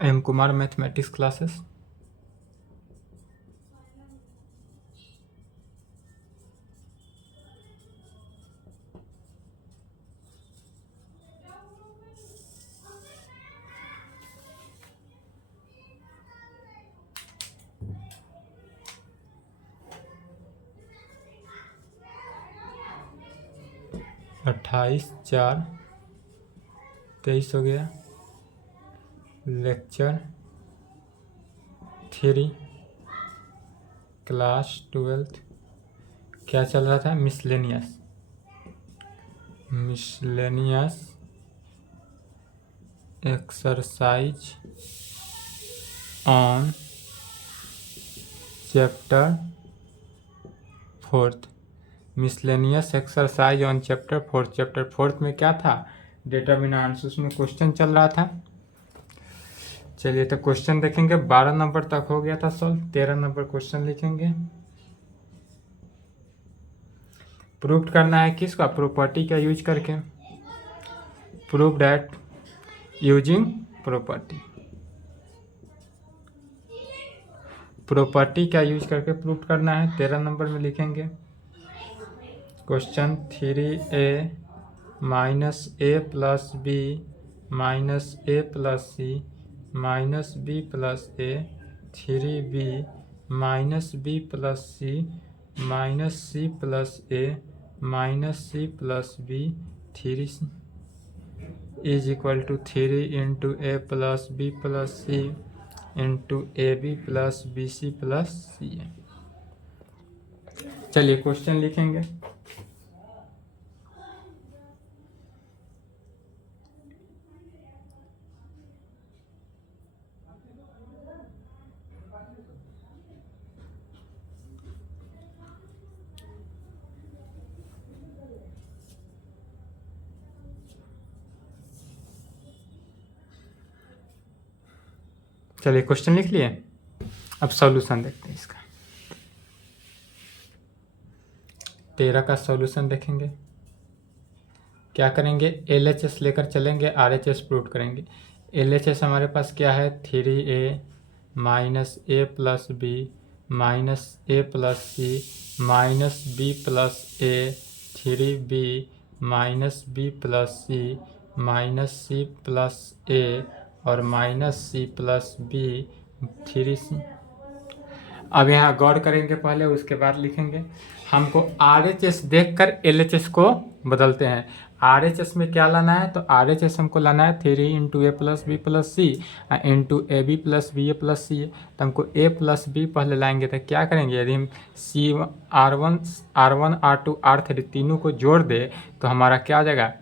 M Kumar mathematics classes. अट्ठाईस 4/23 हो गया। Lecture 3 class 12। क्या चल रहा था? Miscellaneous exercise on chapter 4। Miscellaneous exercise on chapter 4। Chapter 4 में क्या था? डिटर्मिनेंट्स। उसमें क्वेश्चन चल रहा था। चलिए तो क्वेश्चन देखेंगे। 12 नंबर तक हो गया था सॉल्व। 13 नंबर क्वेश्चन लिखेंगे। प्रूव करना है किसका? प्रॉपर्टी का यूज करके। Prove that using property. Property का यूज करके प्रूव करना है। 13 नंबर में लिखेंगे। Question 3a minus A plus B minus A plus C minus B plus A 3b minus B plus C minus C plus A minus C plus B 3c is equal to 3 into A plus B plus C into A B plus B C plus C A. चलिए question लिखेंगे। चलिए question लिख लिए। अब solution देखते हैं इसका। 13 का सॉल्यूशन देखेंगे। क्या करेंगे? LHS लेकर चलेंगे, RHS प्रूव करेंगे। LHS हमारे पास क्या है? 3a minus A plus B minus A plus C minus B plus A 3b minus B plus C minus C plus ए और minus C plus B 3c। अब यहाँ गौर करेंगे पहले, उसके बाद लिखेंगे। हमको RHS देखकर LHS को बदलते हैं। RHS में क्या लाना है? तो RHS हमको लाना है 3 into A plus B plus C into A B plus B A plus C. तो हमको ए प्लस बी पहले लाएंगे। तो क्या करेंगे? यदि हम R1 R2 R3 तीनों को जोड़ दे तो हमारा क्या आ जाएगा?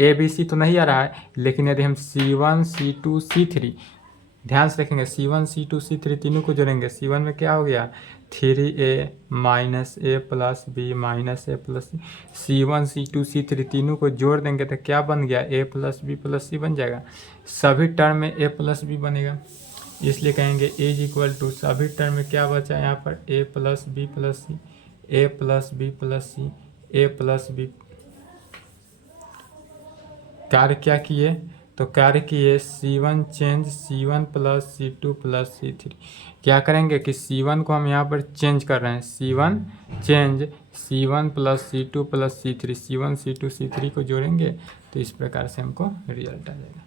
ABC तो नहीं आ रहा है, लेकिन यदि हम C1 C2 C3 ध्यान से देखेंगे, C1 C2 C3 तीनों को जोड़ेंगे। C1 में क्या हो गया? 3a minus A plus B minus A plus C. C1 C2 C3 तीनों को जोड़ देंगे तो क्या बन गया? a प्लस बी प्लस सी बन जाएगा। सभी टर्म में a प्लस बी बनेगा, इसलिए कहेंगे इज इक्वल टू सभी टर्म में क्या बचा यहाँ पर? a plus B plus C A plus B plus C A plus B. कार्य क्या किए? तो कार्य किए C1 change C1 plus C2 plus C3। क्या करेंगे कि C1 को हम यहाँ पर चेंज कर रहे हैं। C1 change C1 plus C2 plus C3। C1 C2 C3 को जोड़ेंगे तो इस प्रकार से हमको रिजल्ट आ जाएगा।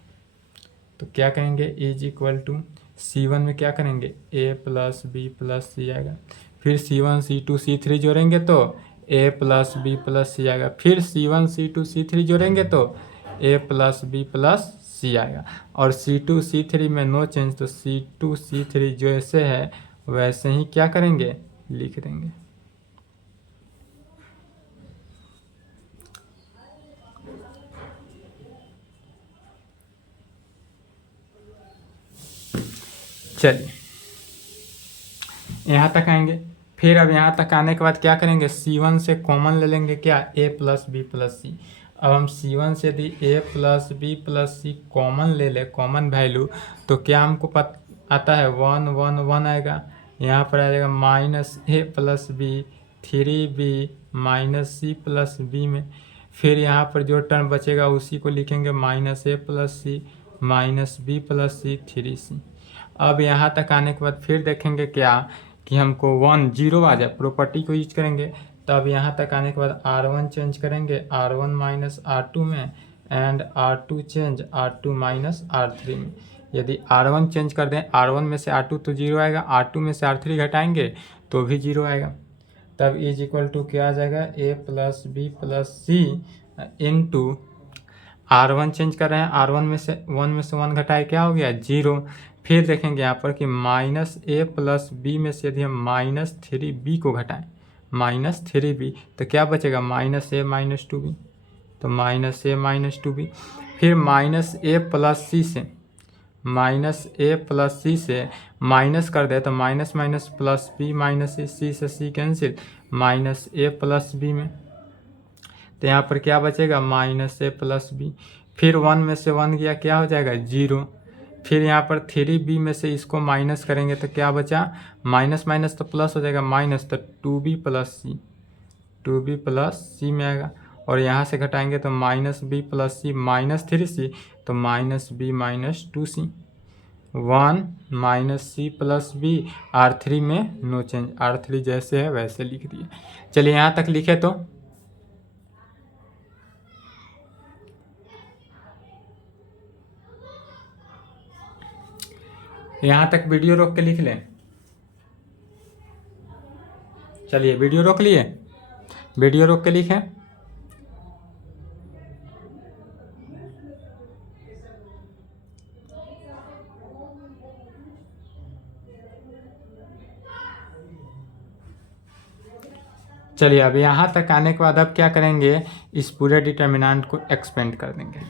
तो क्या कहेंगे? इज इक्वल टू C1 में क्या करेंगे? a प्लस बी प्लस सी आएगा। फिर C1 C2 C3 जोड़ेंगे तो a प्लस बी प्लस सी आएगा। फिर C1 C2 C3 जोड़ेंगे तो a प्लस बी प्लस सी आएगा। और C2 C3 में नो चेंज, तो C2 C3 जैसे है वैसे ही क्या करेंगे? लिख देंगे। चलिए यहाँ तक आएंगे। फिर अब यहाँ तक आने के बाद क्या करेंगे? C1 से कॉमन ले लेंगे। क्या? a plus B plus C. अब हम C1 से यदि a plus B plus C common ले ले, कॉमन वैल्यू, तो क्या हमको आता है? 1 1 1 आएगा। यहाँ पर आ जाएगा minus A plus B 3b minus C plus B में। फिर यहाँ पर जो टर्म बचेगा उसी को लिखेंगे minus A plus C minus B plus C 3c। अब यहाँ तक आने के बाद फिर देखेंगे क्या कि हमको 1 0 आ जाए, प्रॉपर्टी को यूज करेंगे। तो अब यहाँ तक आने के बाद R1 चेंज करेंगे R1 माइनस R2 में, and R2 change R2 minus R3 में। यदि R1 चेंज कर दें, R1 में से R2 तो 0 आएगा, R2 में से R3 घटाएंगे तो भी 0 आएगा। तब इज इक्वल टू क्या आ जाएगा, a plus B plus C into R1 change कर रहे हैं, R1 में से 1 घटाए क्या हो गया 0। फिर देखेंगे यहाँ पर कि माइनस ए प्लस बी में से यदि हम माइनस 3b को घटाएं, माइनस 3b, तो क्या बचेगा माइनस ए माइनस 2b, तो माइनस ए माइनस 2b। फिर माइनस ए प्लस सी से, माइनस ए प्लस सी से माइनस कर दे तो minus minus plus B minus C से C cancel, minus A plus B में, तो यहाँ पर क्या बचेगा माइनस ए प्लस बी। फिर 1 में से 1 गया क्या हो जाएगा 0। फिर यहाँ पर 3b में से इसको माइनस करेंगे तो क्या बचा, माइनस माइनस तो प्लस हो जाएगा माइनस, तो 2b प्लस सी, 2b प्लस सी में आएगा। और यहाँ से घटाएंगे तो minus B plus C minus 3c, तो minus B minus 2c। 1 minus C plus B, R3 में नो चेंज, R3 जैसे है वैसे लिख दिए। चलिए यहाँ तक लिखे तो यहाँ तक वीडियो रोक के लिख लें। चलिए वीडियो रोक लिए, वीडियो रोक के लिखें। चलिए अब यहाँ तक आने के बाद अब क्या करेंगे, इस पूरे डिटर्मिनेंट को एक्सपेंड कर देंगे।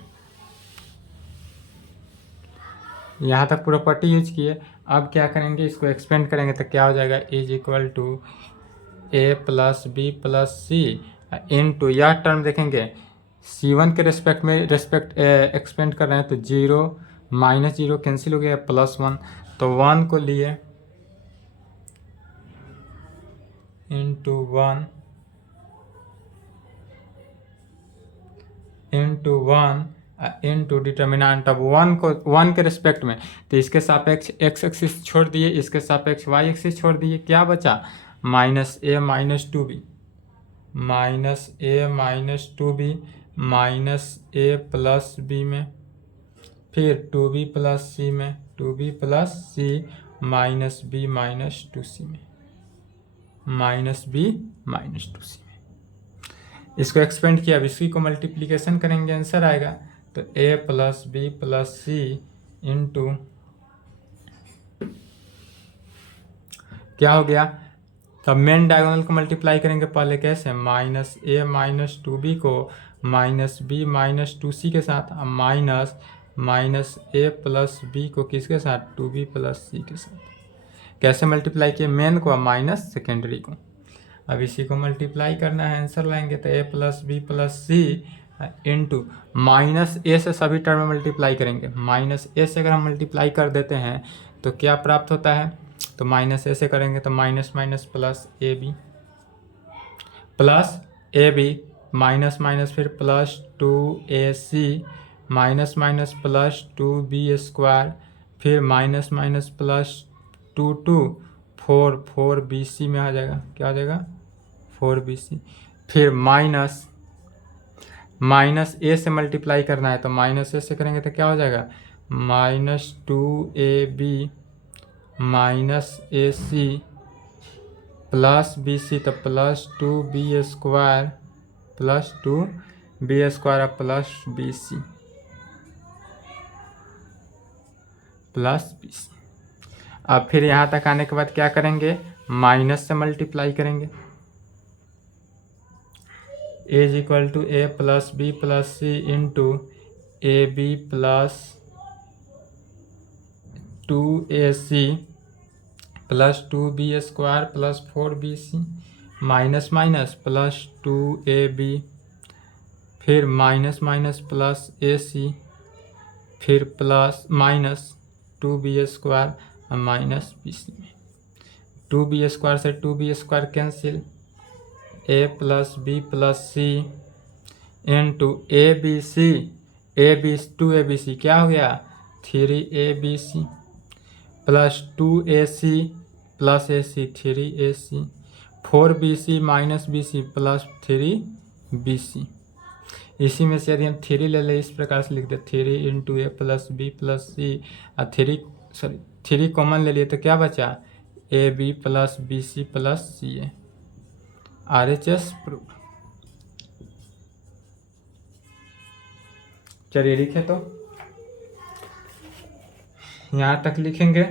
यहाँ तक प्रॉपर्टी यूज किए, अब क्या करेंगे इसको एक्सपेंड करेंगे तो क्या हो जाएगा, is equal to A plus B plus C into, यह टर्म देखेंगे C1 के रेस्पेक्ट में एक्सपेंड कर रहे हैं तो 0 माइनस 0 कैंसिल हो गया, प्लस 1, तो 1 को लिए इंटू 1 इंटू 1 इंटू डिटर्मिनेंट। अब 1 को 1 के रिस्पेक्ट में, तो इसके सापेक्ष x एक्सिस छोड़ दिए, इसके सापेक्ष y एक्सिस छोड़ दिए, क्या बचा minus A minus 2b, minus A minus 2b minus A plus B में, फिर 2b प्लस सी में, 2b plus C minus B minus 2c में, माइनस बी माइनस 2c में। इसको एक्सपेंड किया, अब इसी को मल्टीप्लीकेशन करेंगे, आंसर आएगा तो a plus B plus C into क्या हो गया, तब मेन डायगोनल को मल्टीप्लाई करेंगे पहले कैसे, माइनस ए माइनस 2b को माइनस बी माइनस 2c के साथ, minus minus A plus B को किसके साथ 2b प्लस सी के साथ। कैसे मल्टीप्लाई किए, मेन को माइनस सेकेंडरी को। अब इसी को मल्टीप्लाई करना है, आंसर लाएंगे तो a plus B plus C into minus A से सभी टर्म मल्टीप्लाई करेंगे, माइनस ए से अगर हम मल्टीप्लाई कर देते हैं तो क्या प्राप्त होता है, तो माइनस ए से करेंगे तो minus minus plus A B minus minus फिर plus 2ac minus minus plus 2b square, फिर माइनस माइनस प्लस 4bc में आ जाएगा, क्या आ जाएगा 4bc। फिर माइनस माइनस ए से मल्टीप्लाई करना है तो माइनस ए से करेंगे तो क्या हो जाएगा minus 2ab minus ac plus bc, तो plus 2b square plus 2b square plus bc plus bc। अब फिर यहाँ तक आने के बाद क्या करेंगे, माइनस से मल्टीप्लाई करेंगे, is equal to A plus B plus C into A B plus 2ac plus 2b square plus 4bc minus minus plus 2ab, फिर माइनस माइनस प्लस ac, फिर plus minus 2b square minus bc में, 2b square से 2b square cancel, a plus B plus C into A B C, 2abc क्या हो गया 3ABC plus 2AC plus AC 3AC 4BC minus BC plus 3BC। इसी में से यदि हम 3 ले लें, इस प्रकार से लिख दे 3 into A plus B plus C और 3 कॉमन ले लिए तो क्या बचा AB plus BC plus CA। RHS proof. चलिए लिखे तो यहाँ तक लिखेंगे।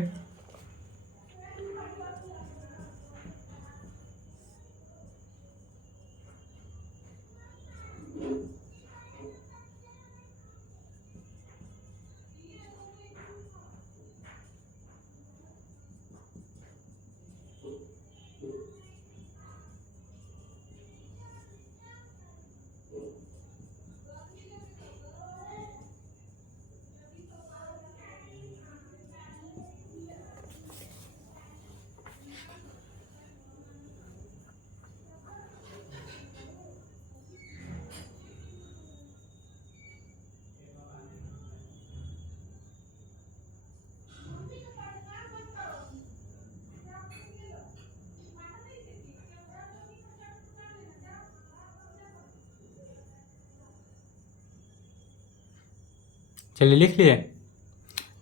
चलिए लिख लिए,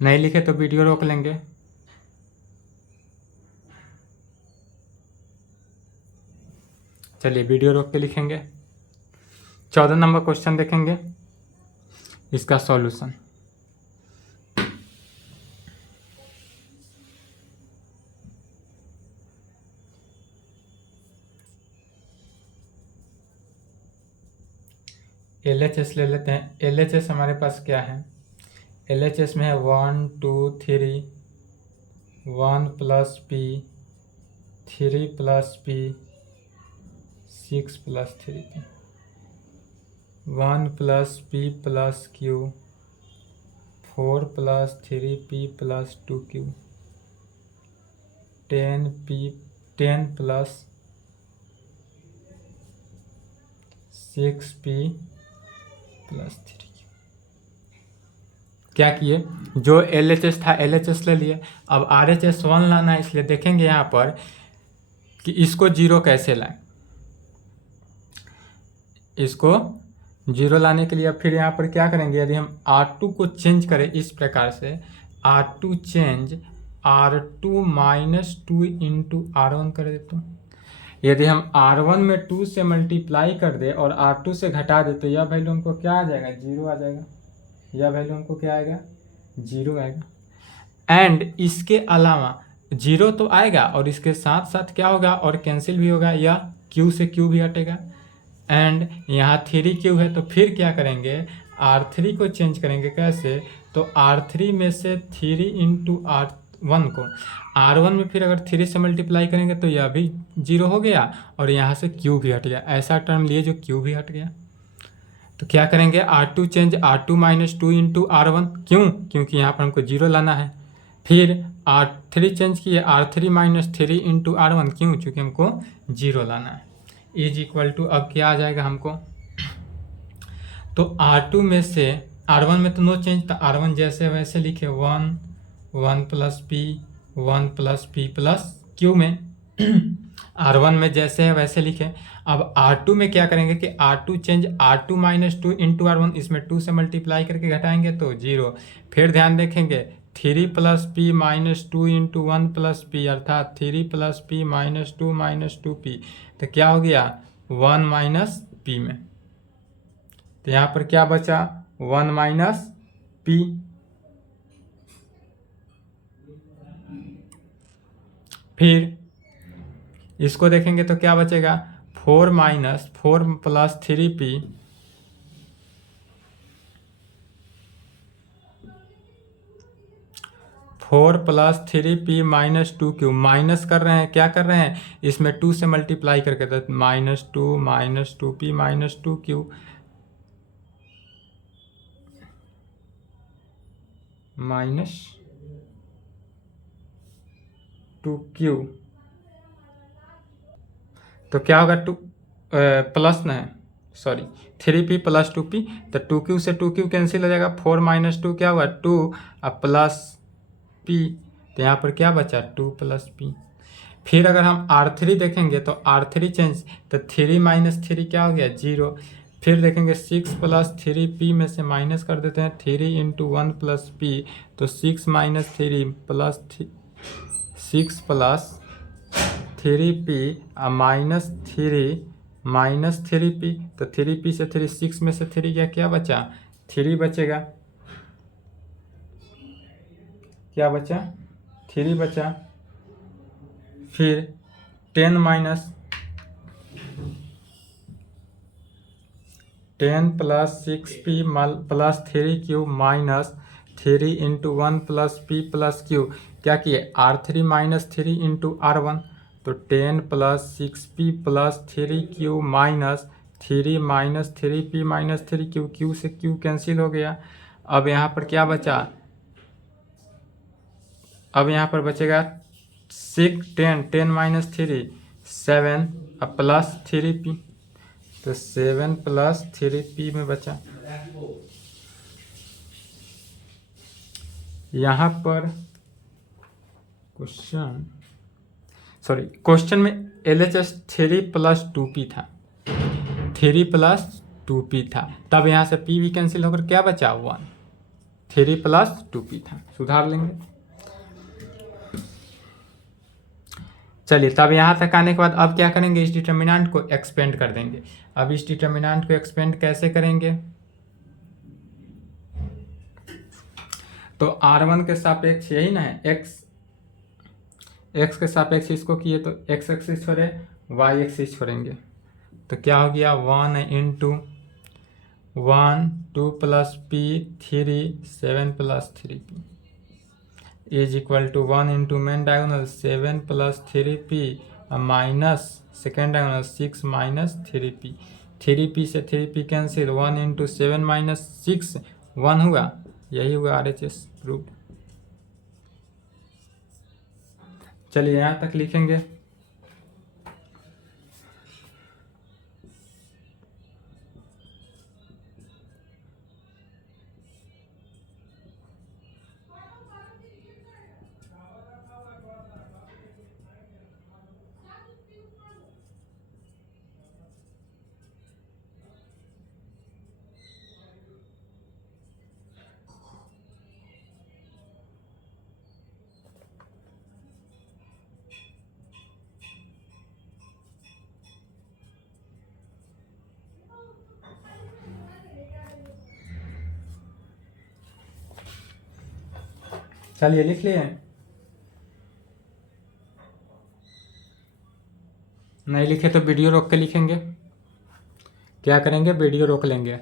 नहीं लिखे तो वीडियो रोक लेंगे। चलिए वीडियो रोक के लिखेंगे। 14 नंबर क्वेश्चन देखेंगे, इसका सॉल्यूशन। LHS ले लेते हैं। LHS हमारे पास क्या है, LHS में है 1 2 3 1 plus P 3 plus P 6 plus 3P 1 plus P plus Q 4 plus 3P plus 2Q 10 plus 6P plus 3। क्या किए, जो LHS था LHS ले लिए। अब RHS 1 लाना है, इसलिए देखेंगे यहाँ पर कि इसको 0 कैसे लाएं। इसको 0 लाने के लिए फिर यहाँ पर क्या करेंगे, यदि हम R2 को चेंज करें इस प्रकार से, R2 change R2 minus 2 into R1 कर देते हैं। यदि हम R1 में 2 से मल्टीप्लाई कर दे और R2 से घटा दे तो यह वैल्यू हमको क्या आ जाएगा, 0 आ जाएगा। यह वैल्यू हमको क्या आएगा, 0 आएगा। एंड इसके अलावा 0 तो आएगा और इसके साथ साथ क्या होगा, और कैंसिल भी होगा, या Q से Q भी हटेगा। एंड यहाँ 3Q है तो फिर क्या करेंगे, R3 को चेंज करेंगे। कैसे, तो R3 में से 3 इंटू R1 को R1 में फिर अगर 3 से मल्टीप्लाई करेंगे तो यह भी 0 हो गया और यहाँ से Q भी हट गया। ऐसा टर्म लिए जो Q भी हट गया। तो क्या करेंगे, R2 change R2 minus 2 into R1। क्यों, क्योंकि यहाँ पर हमको 0 लाना है। फिर R3 चेंज किए R3 माइनस 3 इंटू R1। क्यों, चूँकि हमको 0 लाना है। इज इक्वल टू, अब क्या आ जाएगा हमको, तो R2 में से R1 में तो नो चेंज था, R1 जैसे वैसे लिखे 1 plus P 1 plus P plus Q में R1 में जैसे है वैसे लिखे। अब R2 में क्या करेंगे कि R2 change R2 minus 2 into R1, इसमें 2 से मल्टीप्लाई करके घटाएंगे तो 0। फिर ध्यान देखेंगे 3 plus P minus 2 into 1 plus P, अर्थात 3 प्लस P माइनस 2P। तो क्या हो गया, 1 माइनस P में। तो यहाँ पर क्या बचा, 1 माइनस P। फिर इसको देखेंगे तो क्या बचेगा, 4 minus 4 plus 3P 4 plus 3P minus 2Q। Minus कर रहे हैं, क्या कर रहे हैं, इसमें 2 से मल्टीप्लाई करके, तो minus 2P minus 2Q minus 2Q। तो क्या होगा, 2 प्लस न है, सॉरी 3p प्लस 2p, तो 2q से 2q कैंसिल हो जाएगा, 4 माइनस 2 क्या हुआ 2 अब प्लस p, तो यहाँ पर क्या बचा 2 प्लस p। फिर अगर हम R3 देखेंगे तो R3 चेंज, तो 3 माइनस 3 क्या हो गया 0। फिर देखेंगे 6 प्लस 3p में से माइनस कर देते हैं 3 इंटू 1 प्लस p, तो 6 minus 3 plus 6 plus 3p minus 3p, तो 3p से 3 6 में से 3 गया, क्या बचा 3 बचेगा, क्या बचा 3 बचा। फिर 10 minus 10 plus 6p plus 3q minus 3 into 1 plus p plus q, क्या किए R3 माइनस 3 इंटू R1, तो 10 plus 6p plus 3q minus 3 minus 3p minus 3q, q से q कैंसिल हो गया। अब यहाँ पर क्या बचा, अब यहाँ पर बचेगा 10 माइनस 3 7 अब प्लस 3p, तो 7 प्लस 3p में बचा। यहाँ पर क्वेश्चन में LHS 3 प्लस 2p था, 3 प्लस 2p था, तब यहाँ से p भी कैंसिल होकर क्या बचा 1, 3 प्लस 2p था, सुधार लेंगे। चलिए, तब यहाँ तक आने के बाद अब क्या करेंगे, इस डिटर्मिनेंट को एक्सपेंड कर देंगे। अब इस डिटर्मिनेंट को एक्सपेंड कैसे करेंगे, तो R1 के सापेक्ष यही ना है, x के सापेक्ष इसको किए तो x एक्सिस छोड़े y एक्सिस छोड़ेंगे, तो क्या हो गया 1 into 1 2 plus p 3 7 plus 3p is equal to 1 into main diagonal 7 plus 3p minus second diagonal 6 minus 3p, 3p से 3p कैंसिल, 1 इंटू 7 माइनस 6 1 हुआ, यही हुआ RHS प्रूफ। चलिए यहाँ तक लिखेंगे। चलिए लिख लिए, नहीं लिखे तो वीडियो रोक के लिखेंगे। क्या करेंगे, वीडियो रोक लेंगे।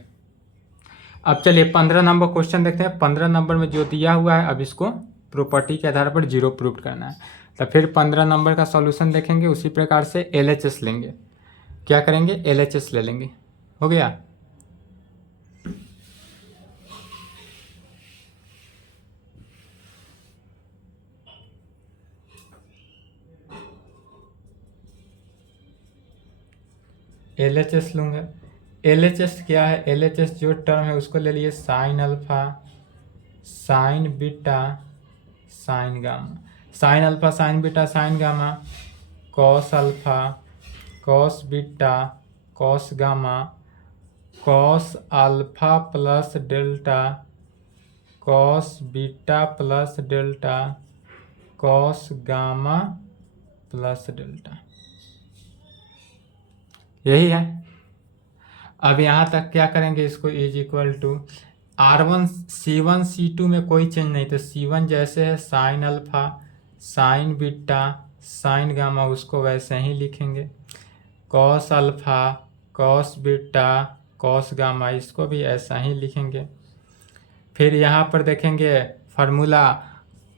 अब चलिए 15 नंबर क्वेश्चन देखते हैं। 15 नंबर में जो दिया हुआ है, अब इसको प्रॉपर्टी के आधार पर 0 प्रूव करना है। तो फिर 15 नंबर का सॉल्यूशन देखेंगे, उसी प्रकार से LHS लेंगे। क्या करेंगे, LHS ले लेंगे। हो गया। LHS लूँगा। LHS क्या है, LHS जो टर्म है उसको ले लिए sign alpha, sine beta, sine gamma. Sign alpha, sine beta, sine gamma, cos alpha, cos beta, cos gamma, cos alpha plus delta, cos beta plus delta, cos gamma plus delta, यही है। अब यहाँ तक क्या करेंगे, इसको is equal to R1 C1 C2 में कोई चेंज नहीं, तो C1 जैसे है sine alpha, sine beta, sine gamma, उसको वैसे ही लिखेंगे। Cos alpha, cos beta, cos gamma, इसको भी ऐसा ही लिखेंगे। फिर यहाँ पर देखेंगे formula,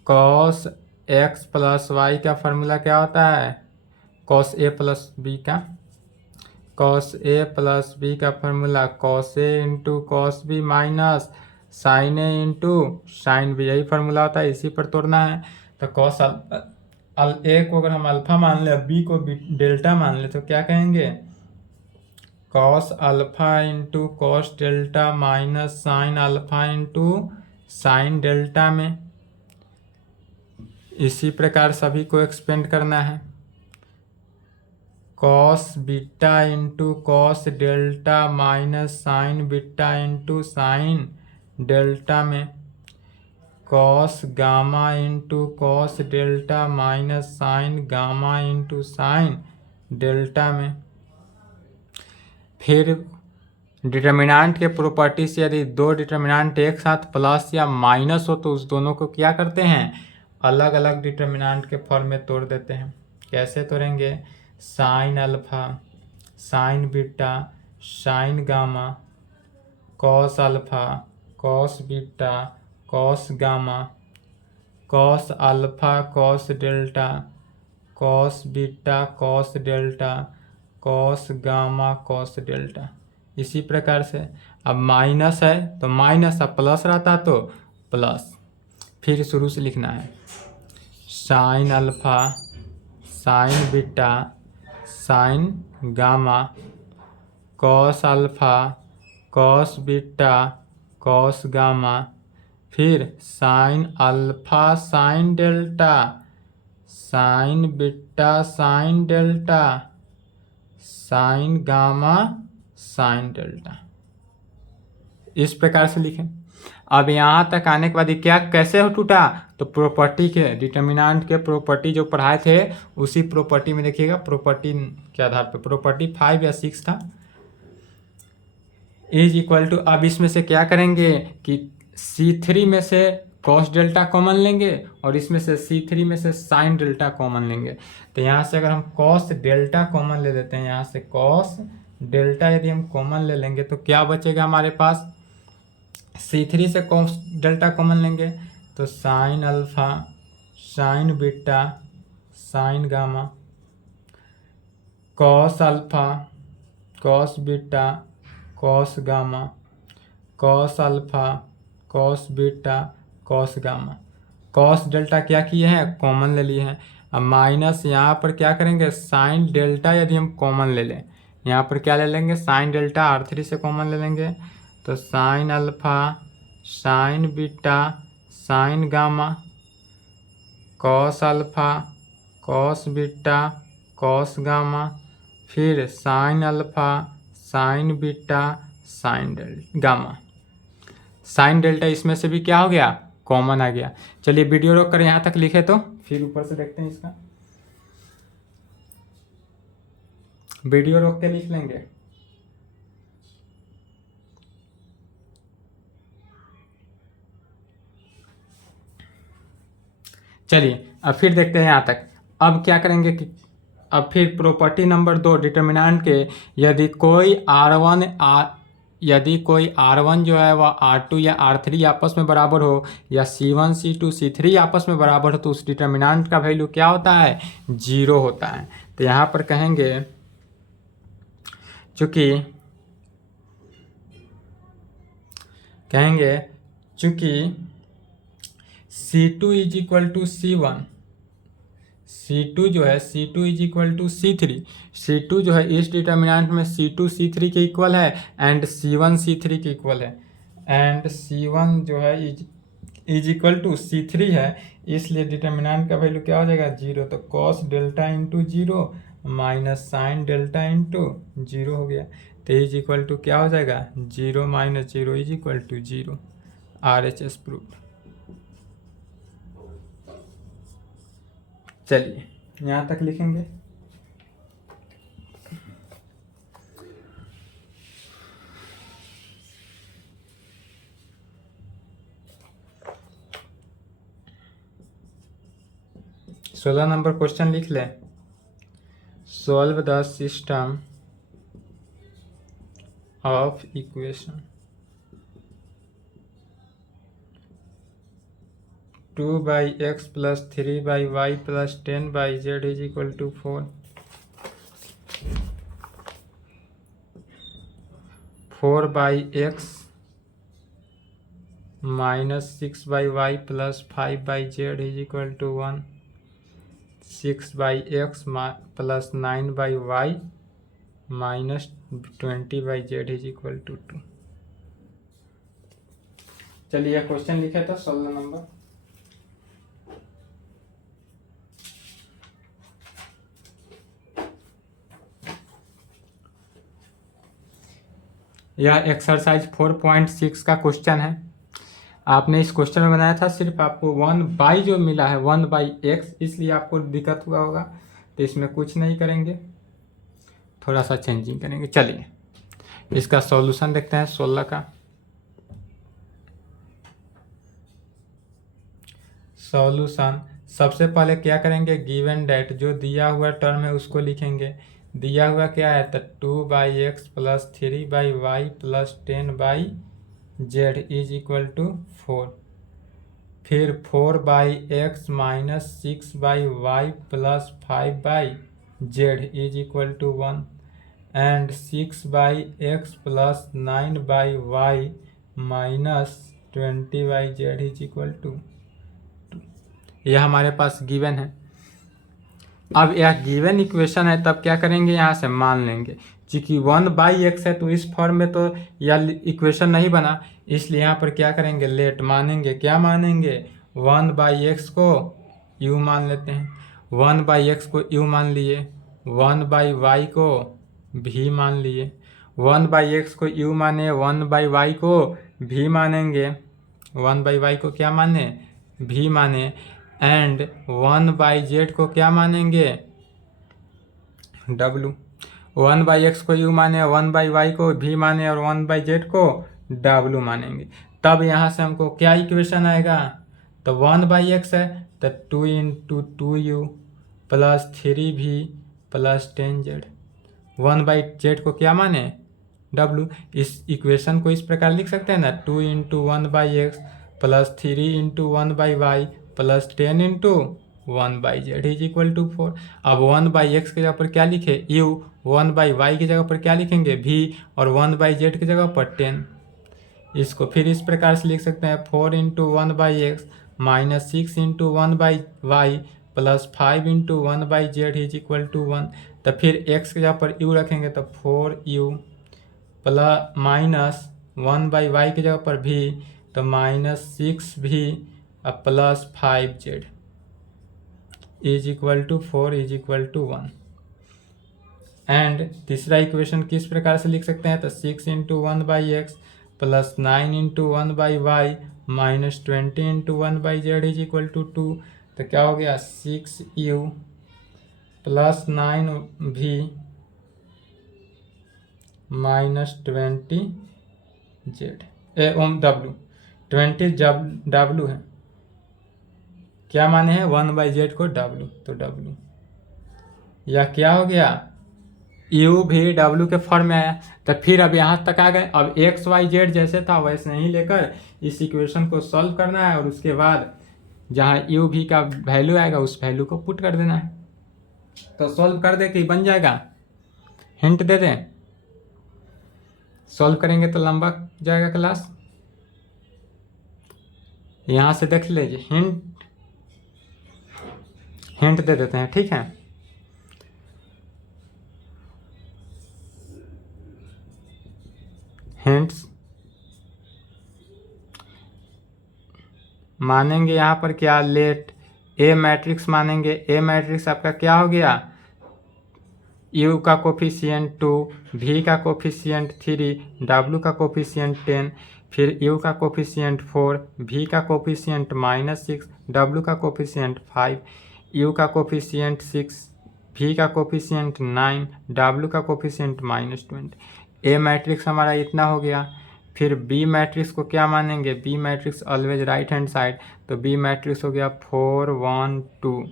cos x plus Y का फार्मूला क्या होता है, कॉस ए प्लस बी का। कॉस ए प्लस बी का formula cos A into cos B minus sine A into sine B, यही फार्मूला होता है, इसी पर तोड़ना है। तो कॉस ए को अगर हम अल्फा मान ले, बी को डेल्टा मान ले, तो क्या कहेंगे, cos alpha into cos delta minus sine alpha into sine delta में। इसी प्रकार सभी को एक्सपेंड करना है। Cos beta into cos delta minus sine beta into sine delta में। Cos gamma into cos delta minus sine gamma into sine delta में। फिर डिटर्मिनेंट के प्रॉपर्टी से यदि दो डिटर्मिनेंट एक साथ प्लस या माइनस हो तो उस दोनों को क्या करते हैं, अलग अलग डिटर्मिनेंट के फॉर्म में तोड़ देते हैं। कैसे तोड़ेंगे, sign alpha sine beta sine gamma cos alpha cos beta cos gamma cos alpha cos delta cos beta cos delta cos gamma cos delta. इसी प्रकार से अब माइनस है तो माइनस, अब प्लस रहता तो प्लस। फिर शुरू से लिखना है, sine alpha sine beta sine gamma cos alpha cos beta cos gamma. फिर sine alpha sine delta sine beta sine delta sine gamma sine delta. इस प्रकार से लिखें। अब यहाँ तक आने के बाद ये क्या कैसे हो टूटा, तो प्रॉपर्टी के डिटर्मिनेंट के प्रॉपर्टी जो पढ़ाए थे उसी प्रॉपर्टी में देखिएगा, प्रॉपर्टी के आधार पर प्रॉपर्टी 5 या 6 था। इज इक्वल टू, अब इसमें से क्या करेंगे कि C3 में से कॉस डेल्टा कॉमन लेंगे और इसमें से C3 में से साइन डेल्टा कॉमन लेंगे। तो यहाँ से अगर हम कॉस डेल्टा कॉमन ले लेते हैं, यहाँ से कॉस डेल्टा यदि हम कॉमन ले लेंगे तो क्या बचेगा हमारे पास, C3 से कॉस डेल्टा कॉमन लेंगे तो sine alpha sine beta sine gamma cos alpha cos beta cos gamma cos alpha cos beta cos gamma. Cos delta क्या किए हैं, कॉमन ले लिए हैं। अब माइनस यहाँ पर क्या करेंगे, साइन डेल्टा यदि हम कॉमन ले लें, यहाँ पर क्या ले लेंगे, साइन डेल्टा R3 से कॉमन ले लेंगे तो sine alpha sine beta sine gamma cos alpha cos beta cos gamma. फिर sine alpha sine beta sine gamma. Sine delta इसमें से भी क्या हो गया, कॉमन आ गया। चलिए वीडियो रोक कर यहाँ तक लिखे तो फिर ऊपर से देखते हैं इसका। वीडियो रोक के लिख लेंगे। चलिए अब फिर देखते हैं यहाँ तक। अब क्या करेंगे कि अब फिर प्रॉपर्टी नंबर 2 डिटर्मिनेंट के यदि कोई R1 जो है वह R2 या R3 आपस में बराबर हो या C1 C2 C3 आपस में बराबर हो तो उस डिटर्मिनेंट का वैल्यू क्या होता है, 0 होता है। तो यहाँ पर कहेंगे चूंकि C2 is equal to C1, C2 जो है C2 is equal to C3, C2 जो है इस डिटर्मिनेंट में C2 C3 के इक्वल है एंड C1 C3 के इक्वल है, एंड C1 जो है इज इक्वल टू C3 है, इसलिए डिटर्मिनेंट का वैल्यू क्या हो जाएगा, 0। तो cos delta into 0 minus sine delta into 0 हो गया। तो इज इक्वल टू क्या हो जाएगा, 0 minus 0 is equal to 0। RHS proof. चलिए यहाँ तक लिखेंगे। सोलह नंबर क्वेश्चन लिख लें। Solve the system of equation 2/x + 3/y + 10/z is equal to 4। 4/x - 6/y + 5/z is equal to 1। 6/x + 9/y -20/z is equal to 2। चलिए यह question लिखे तो 16 नंबर। यह एक्सरसाइज 4.6 का क्वेश्चन है। आपने इस क्वेश्चन में बनाया था, सिर्फ आपको 1/, जो मिला है 1/x, इसलिए आपको दिक्कत हुआ होगा। तो इसमें कुछ नहीं करेंगे, थोड़ा सा चेंजिंग करेंगे। चलिए इसका सॉल्यूशन देखते हैं 16 का। सॉल्यूशन सबसे पहले क्या करेंगे, गिवन डेट, जो दिया हुआ टर्म है उसको लिखेंगे। दिया हुआ क्या है, तो 2/x + 3/y + 10/z is equal to 4। फिर 4/x - 6/y + 5/z is equal to 1 and 6/x + 9/y - 20/z is equal to 2। यह हमारे पास गिवन है। अब यह गिवन इक्वेशन है, तब क्या करेंगे, यहाँ से मान लेंगे। चूँकि 1/x है तो इस फॉर्म में तो यह इक्वेशन नहीं बना, इसलिए यहाँ पर क्या करेंगे, लेट मानेंगे। क्या मानेंगे, 1/x को u मान लेते हैं। 1/x को u मान लिए, 1/y को v मान लिए। 1/x को u माने, 1/y को v मानेंगे। 1/y को क्या माने, v माने। एंड 1/z को क्या मानेंगे, w। 1/x को u माने, 1/y को v माने और 1/z को w मानेंगे। तब यहाँ से हमको क्या इक्वेशन आएगा, तो 1/x है तो 2 × 2u + 3v + 10z। 1/z को क्या माने, w। इस इक्वेशन को इस प्रकार लिख सकते हैं ना, 2 × 1/x + 3 × 1/y + 10 × 1/z is equal to 4। अब 1/x की जगह पर क्या लिखे, u। 1/y की जगह पर क्या लिखेंगे, v। और 1/z की जगह पर 10। इसको फिर इस प्रकार से लिख सकते हैं, 4 × 1/x - 6 × 1/y + 5 × 1/z is equal to 1। तो फिर x की जगह पर u रखेंगे तो 4u - 1/y की जगह पर v, तो -6v + 5z is equal to 4 is equal to 1। And तीसरा इक्वेशन किस प्रकार से लिख सकते हैं, तो 6 × 1/x + 9 × 1/y - 20 × 1/z is equal to 2। तो क्या हो गया, 6u + 9v - 20z w। 20 w है, क्या माने हैं, 1/z को w, तो w। यह क्या हो गया, u भी w के फॉर्म में आया। तो फिर अब यहाँ तक आ गए। अब x y z जैसे था वैसे ही लेकर इस इक्वेशन को सॉल्व करना है, और उसके बाद जहाँ u v का वैल्यू आएगा उस वैल्यू को पुट कर देना है। तो सॉल्व कर दे कि बन जाएगा, हिंट दे दें। सॉल्व करेंगे तो लंबा जाएगा क्लास, यहाँ से देख लीजिए। हिंट दे देते हैं, ठीक है। हिंट्स मानेंगे यहाँ पर क्या, लेट ए मैट्रिक्स मानेंगे। ए मैट्रिक्स आपका क्या हो गया, u का कोफिशिएंट 2, v का कोफिशिएंट 3, w का कोफिशिएंट 10, फिर u का कोफिशिएंट 4, v का कोफिशिएंट -6, w का कोफिशिएंट 5, u का कोफिशिएंट 6, v का कोफिशिएंट 9, w का कोफिशिएंट -20। ए मैट्रिक्स हमारा इतना हो गया। फिर बी मैट्रिक्स को क्या मानेंगे, B matrix always right hand side, तो बी मैट्रिक्स हो गया 4 1 2।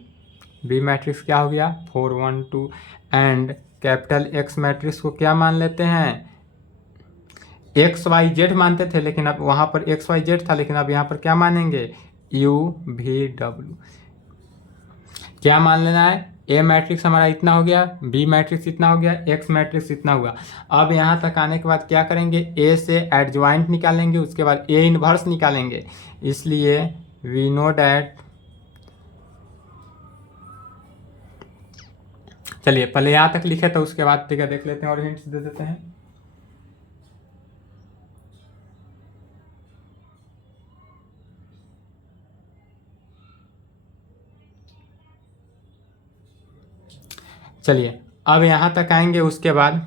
बी मैट्रिक्स क्या हो गया, 4 1 2। एंड कैपिटल एक्स मैट्रिक्स को क्या मान लेते हैं, एक्स वाई जेड मानते थे, लेकिन अब वहाँ पर एक्स वाई जेड था, लेकिन अब यहाँ पर क्या मानेंगे, यू भी डब्ल्यू। क्या मान लेना है, ए मैट्रिक्स हमारा इतना हो गया, बी मैट्रिक्स इतना हो गया, एक्स मैट्रिक्स इतना हुआ। अब यहाँ तक आने के बाद क्या करेंगे, ए से एडजॉइंट निकालेंगे, उसके बाद ए इनवर्स निकालेंगे। इसलिए वी नो डैट, चलिए पहले यहाँ तक लिखे तो उसके बाद फिगर देख लेते हैं और हिंट्स दे देते हैं। चलिए अब यहाँ तक आएंगे, उसके बाद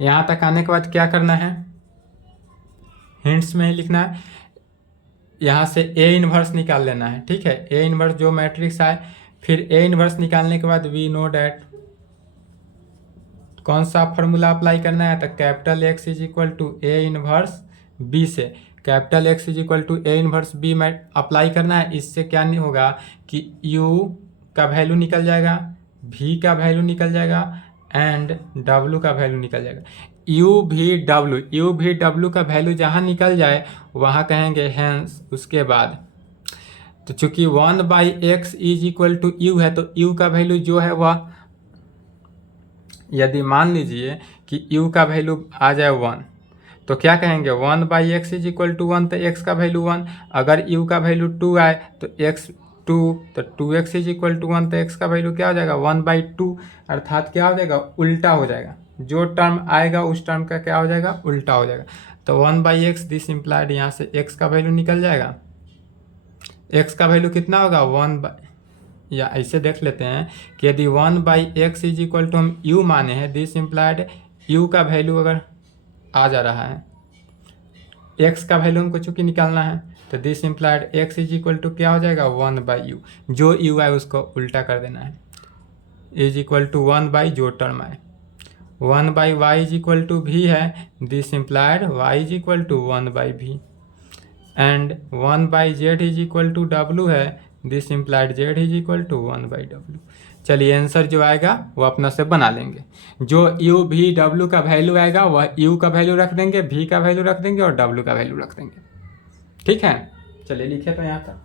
यहाँ तक आने के बाद क्या करना है, हिंट्स में ही लिखना है। यहाँ से ए इनवर्स निकाल लेना है, ठीक है। ए इनवर्स जो मैट्रिक्स आए, फिर ए इनवर्स निकालने के बाद वी नो डैट कौन सा फॉर्मूला अप्लाई करना है, तो capital X is equal to A inverse B से capital X is equal to A inverse B में अप्लाई करना है। इससे क्या नहीं होगा कि u का वैल्यू निकल जाएगा, v का वैल्यू निकल जाएगा एंड w का वैल्यू निकल जाएगा। u v w का वैल्यू जहाँ निकल जाए वहाँ कहेंगे हैंस। उसके बाद तो चूंकि 1/x is equal to you है, तो u का वैल्यू जो है वह, यदि मान लीजिए कि u का वैल्यू आ जाए 1, तो क्या कहेंगे 1/x इज इक्वल टू 1, तो x का वैल्यू 1। अगर u का वैल्यू 2 आए तो x 2, तो 2x इज इक्वल टू 1, तो x का वैल्यू क्या हो जाएगा 1/2, अर्थात क्या हो जाएगा, उल्टा हो जाएगा। जो टर्म आएगा उस टर्म का क्या हो जाएगा, उल्टा हो जाएगा। तो 1/x दिस इम्प्लाइड, यहाँ से x का वैल्यू निकल जाएगा। x का वैल्यू कितना होगा 1, या ऐसे देख लेते हैं कि यदि 1/x इज इक्वल टू हम u माने हैं, दिस इम्प्लाइड u का वैल्यू अगर आ जा रहा है, x का वैल्यू हमको चूंकि निकालना है, तो this implied x is equal to क्या हो जाएगा 1/u। जो u है उसको उल्टा कर देना है, इज इक्वल टू 1/ जो टर्म आए। 1/y is equal to v है, this implied y is equal to 1/v and 1/z is equal to w है, this implied z is equal to 1/w। चलिए आंसर जो आएगा वो अपना से बना लेंगे। जो u v w का वैल्यू आएगा वह u का वैल्यू रख देंगे, v का वैल्यू रख देंगे और w का वैल्यू रख देंगे, ठीक है। चलिए लिखे तो यहाँ तक।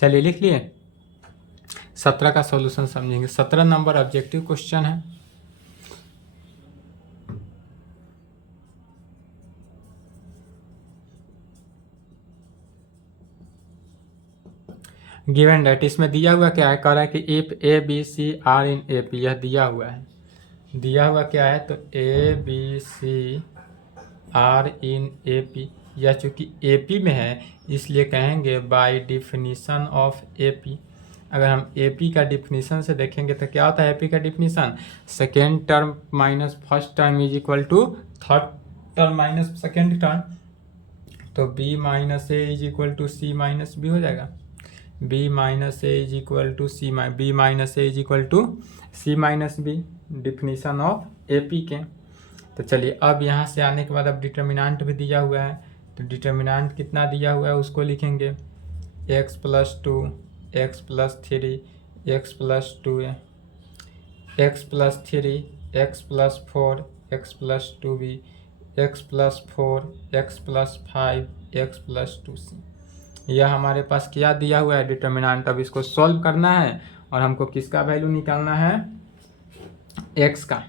चलिए लिख लिए। 17 का सॉल्यूशन समझेंगे। 17 नंबर ऑब्जेक्टिव क्वेश्चन है। गिवन डेट, इसमें दिया हुआ क्या है, कह रहा है कि if A B C are in A P, यह दिया हुआ है। दिया हुआ क्या है, तो A B C are in A P, यह चूँकि ए पी में है इसलिए कहेंगे by definition of A P. अगर हम ए पी का डिफिनीशन से देखेंगे तो क्या होता है, ए पी का definition second term minus first term is equal to third term minus second term. तो B minus A is equal to C minus B हो जाएगा। B minus A is equal to C B minus A is equal to C minus B, definition of A P के। तो चलिए अब यहाँ से आने के बाद अब डिटर्मिनांट भी दिया हुआ है, तो डिटर्मिनांट कितना दिया हुआ है उसको लिखेंगे x+2 x+3 x+2 x plus 3 x plus 4 x plus 2b x plus 4 x plus 5 x plus 2c। यह हमारे पास क्या दिया हुआ है डिटर्मिनेंट। अब इसको सॉल्व करना है और हमको किसका वैल्यू निकालना है, एक्स का।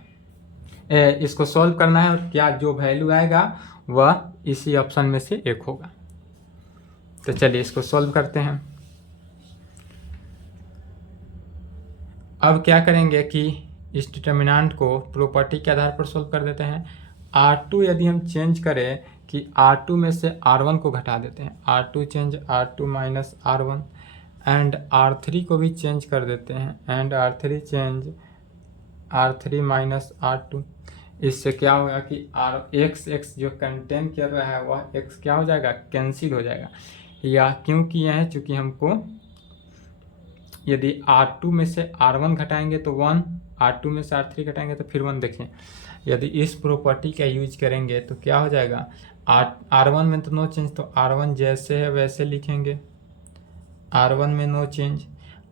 इसको सॉल्व करना है और क्या जो वैल्यू आएगा वह इसी ऑप्शन में से एक होगा। तो चलिए इसको सॉल्व करते हैं। अब क्या करेंगे कि इस डिटर्मिनेंट को प्रॉपर्टी के आधार पर सॉल्व कर देते हैं। R2 यदि हम चेंज करें कि R2 में से R1 को घटा देते हैं, R2 change R2 minus R1, and R3 को भी चेंज कर देते हैं, and R3 change R3 minus R2। इससे क्या होगा कि x जो कंटेन कर रहा है वह x क्या हो जाएगा, कैंसिल हो जाएगा। या क्यों किए हैं, चूँकि हमको यदि R2 में से R1 घटाएंगे तो 1, R2 में से R3 घटाएंगे तो फिर 1। देखें यदि इस प्रॉपर्टी का यूज करेंगे तो क्या हो जाएगा, R1 में तो नो चेंज, तो R1 जैसे है वैसे लिखेंगे, R1 में नो चेंज।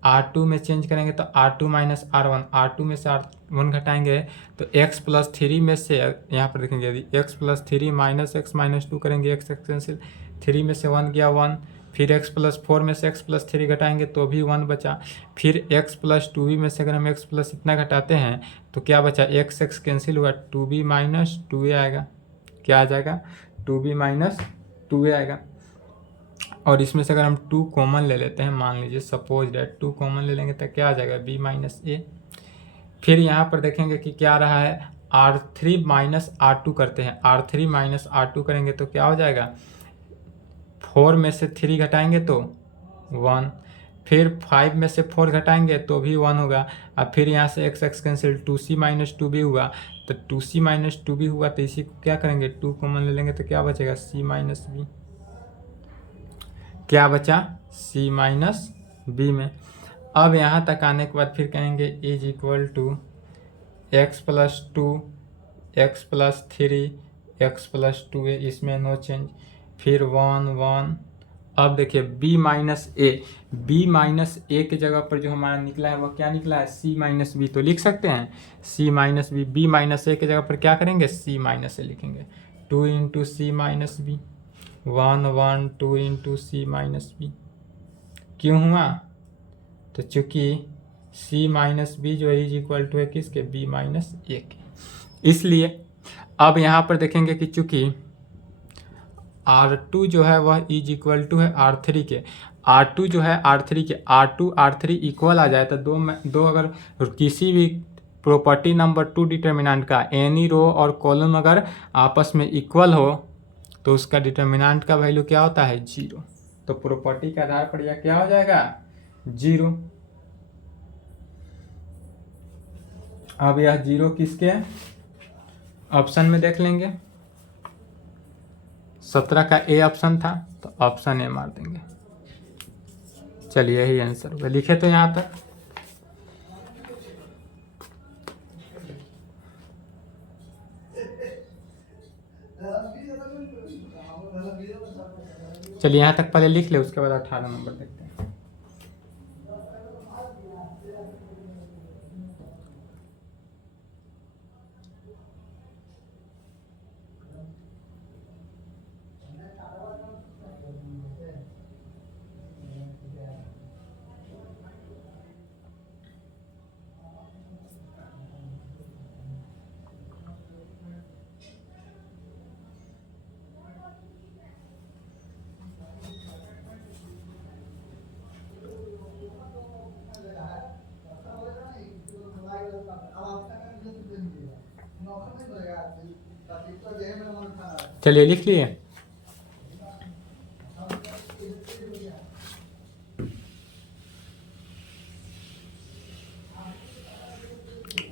R2 में चेंज करेंगे तो R2 माइनस R1, R2 में से R1 घटाएंगे तो x प्लस 3 में से, यहाँ पर देखेंगे यदि x plus 3 minus x minus 2 करेंगे, x कैंसिल, 3 में से 1 गया 1, फिर x प्लस 4 में से x प्लस 3 घटाएंगे तो भी 1 बचा, फिर x प्लस 2b में से अगर हम x प्लस इतना घटाते हैं तो क्या बचा, x कैंसिल हुआ, 2b माइनस 2a आएगा। क्या आ जाएगा, 2b माइनस 2a आएगा। और इसमें से अगर हम 2 कॉमन ले लेते हैं, मान लीजिए सपोज डेट 2 कॉमन ले लेंगे तो क्या आ जाएगा, b माइनस ए। फिर यहाँ पर देखेंगे कि क्या रहा है, R3 माइनस R2 करते हैं, R3 माइनस R2 करेंगे तो क्या हो जाएगा, 4 में से 3 घटाएंगे तो 1, फिर 5 में से 4 घटाएंगे तो भी 1 होगा। अब फिर यहाँ से x cancel, 2c minus 2b हुआ, तो 2c माइनस 2b हुआ तो इसी को क्या करेंगे, 2 कॉमन ले लेंगे तो क्या बचेगा, c माइनस b। क्या बचा, c माइनस b में। अब यहाँ तक आने के बाद फिर कहेंगे is equal to x plus 2 x plus 3 x plus 2a, इसमें नो चेंज, फिर 1 1। अब देखिए b माइनस ए के जगह पर जो हमारा निकला है वह क्या निकला है, c माइनस बी। तो लिख सकते हैं c माइनस बी माइनस ए के जगह पर क्या करेंगे, c माइनस ए लिखेंगे, 2 इंटू सी माइनस बी, 1 1 2 इंटू सी माइनस बी। क्यों हुआ, तो चूंकि c माइनस बी जो है इज इक्वल टू है किसके, b माइनस ए के, इसलिए अब यहाँ पर देखेंगे कि चूंकि R2 जो है वह इज इक्वल टू है R3 के, R2 जो है R3 के, R2 R3 इक्वल आ जाए तो दो अगर किसी भी प्रॉपर्टी नंबर 2 डिटर्मिनेंट का एनी रो और कॉलम अगर आपस में इक्वल हो तो उसका डिटर्मिनेंट का वैल्यू क्या होता है, 0। तो प्रॉपर्टी के आधार पर यह क्या हो जाएगा, 0। अब यह 0 किसके ऑप्शन में देख लेंगे, 17 का ए ऑप्शन था तो ऑप्शन ए मार देंगे। चलिए यही आंसर हुआ, लिखे तो यहाँ तक। चलिए यहाँ तक पहले लिख ले, उसके बाद 18 नंबर देखते हैं। चलिए लिख लिए,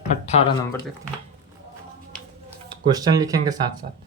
अट्ठारह नंबर देखते हैं, क्वेश्चन लिखेंगे साथ साथ।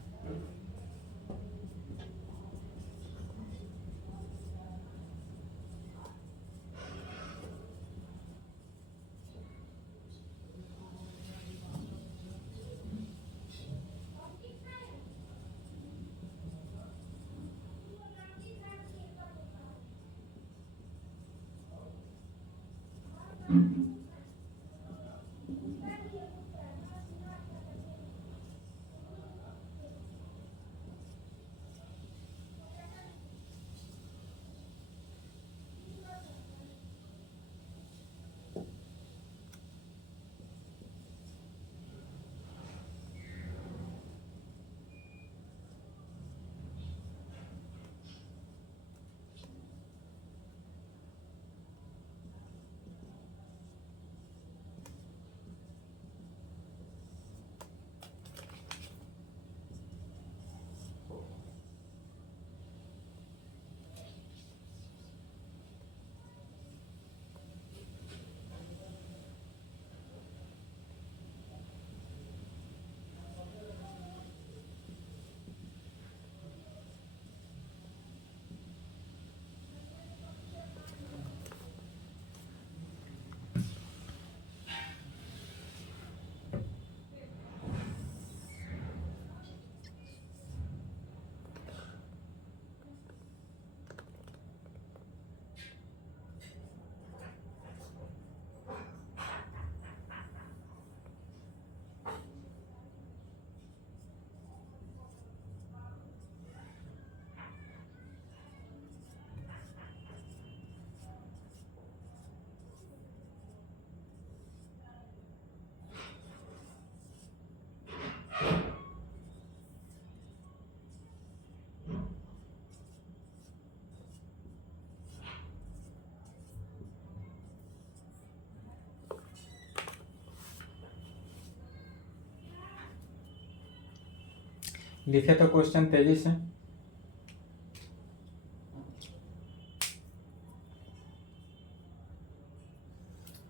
लिखे तो क्वेश्चन तेजी से।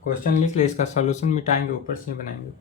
क्वेश्चन लिख ले, इसका सॉल्यूशन मिटाएंगे, ऊपर से बनाएंगे।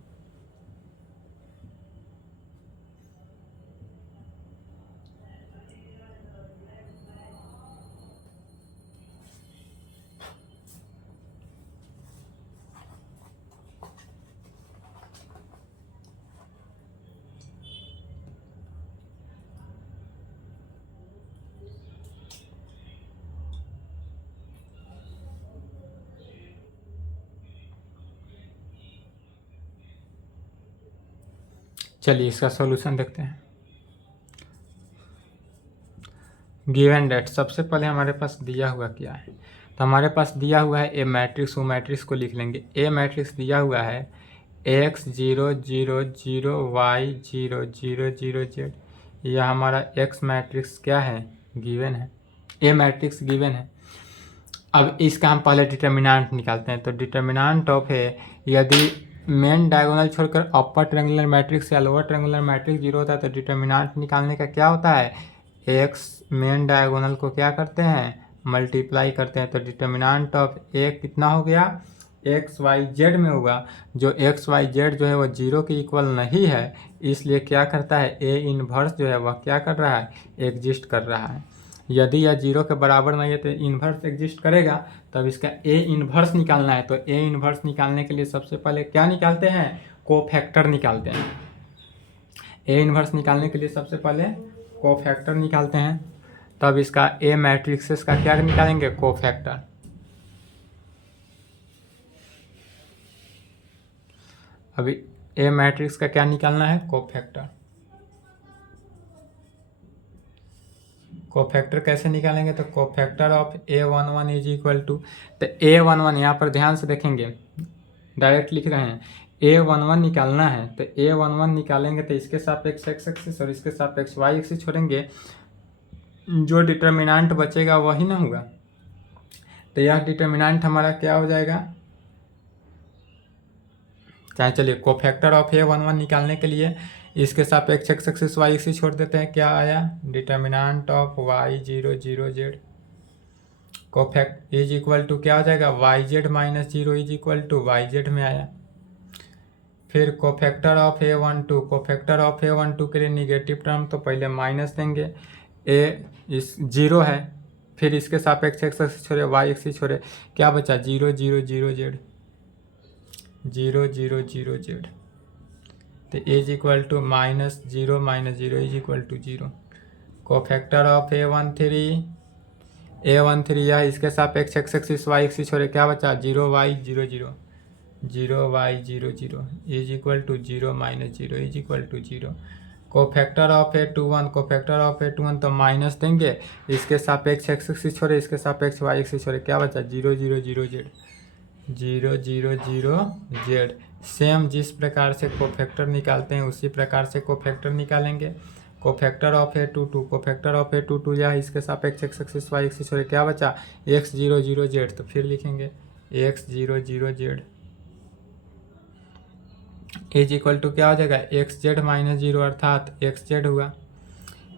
चलिए इसका सॉल्यूशन देखते हैं। गिवन डेट, सबसे पहले हमारे पास दिया हुआ क्या है, तो हमारे पास दिया हुआ है ए मैट्रिक्स। वो मैट्रिक्स को लिख लेंगे। ए मैट्रिक्स दिया हुआ है x 0 0 0 y 0 0 0 z। यह हमारा x मैट्रिक्स क्या है, गिवन है। ए मैट्रिक्स गिवन है। अब इसका हम पहले डिटर्मिनेंट निकालते हैं। तो डिटर्मिनेंट ऑफ है, यदि मेन डायगोनल छोड़कर अपर ट्रायंगुलर मैट्रिक्स या लोअर ट्रायंगुलर मैट्रिक्स 0 होता है तो डिटर्मिनेंट निकालने का क्या होता है, एक्स मेन डायगोनल को क्या करते हैं, मल्टीप्लाई करते हैं। तो डिटर्मिनेंट ऑफ ए कितना हो गया, एक्स वाई जेड में होगा। जो एक्स वाई जेड जो है वो 0 के इक्वल नहीं है, इसलिए क्या करता है, ए इनवर्स जो है वह क्या कर रहा है, एग्जिस्ट कर रहा है। यदि यह 0 के बराबर नहीं है तो इन्वर्स एग्जिस्ट करेगा। तब इसका ए इन्वर्स निकालना है। तो ए इन्वर्स निकालने के लिए सबसे पहले क्या निकालते हैं, कोफैक्टर निकालते हैं। ए इन्वर्स निकालने के लिए सबसे पहले कोफैक्टर निकालते हैं। तब इसका ए मैट्रिक्सेस का क्या निकालेंगे, कोफैक्टर। अभी ए मैट्रिक्स का क्या निकालना है, कोफैक्टर। कोफैक्टर कैसे निकालेंगे, तो cofactor of A11 is equal to, तो A11 यहाँ पर ध्यान से देखेंगे, डायरेक्ट लिख रहे हैं। A11 निकालना है तो A11 निकालेंगे तो इसके सापेक्ष x एक्सिस और इसके सापेक्ष y एक्सिस छोड़ेंगे, जो डिटर्मिनेंट बचेगा वही ना होगा। तो यह डिटर्मिनेंट हमारा क्या हो जाएगा, चाहे चलिए कोफैक्टर ऑफ A11 निकालने के लिए इसके सापेक्ष x एक्सिस y एक्सिस छोड़ देते हैं। क्या आया, determinant of y 0 0 z cofactor is equal to क्या हो जाएगा, yz minus 0 is equal to yz में आया। फिर cofactor of A12, cofactor of A12 के लिए निगेटिव टर्म तो पहले माइनस देंगे, a इस 0 है, फिर इसके सापेक्ष x एक्सिस छोड़े y एक्सिस छोड़े, क्या बचा, 0 0 0 z 0 0 0 z। तो is equal to minus 0 minus 0 is equal to 0। Cofactor of A13 यह इसके सापेक्ष x एक्सिस y एक्सिस छोड़े, क्या बचा, 0 y 0 0 0 y 0 0 is equal to 0 minus 0 is equal to 0। Cofactor of A21, cofactor of A21 तो minus देंगे, इसके सापेक्ष x एक्सिस छोड़े, इसके सापेक्ष y एक्सिस छोड़े, क्या बचा, 0 0 0 z 0 0 0 z। सेम जिस प्रकार से कोफैक्टर निकालते हैं उसी प्रकार से कोफैक्टर निकालेंगे। Cofactor of A22, cofactor of A22 या इसके सापेक्ष x एक्सिस y एक्सिस छोड़े, क्या बचा, x 0 0 z। तो फिर लिखेंगे x 0 0 z is equal to क्या हो जाएगा, एक्स जेड माइनस 0 अर्थात एक्स जेड हुआ।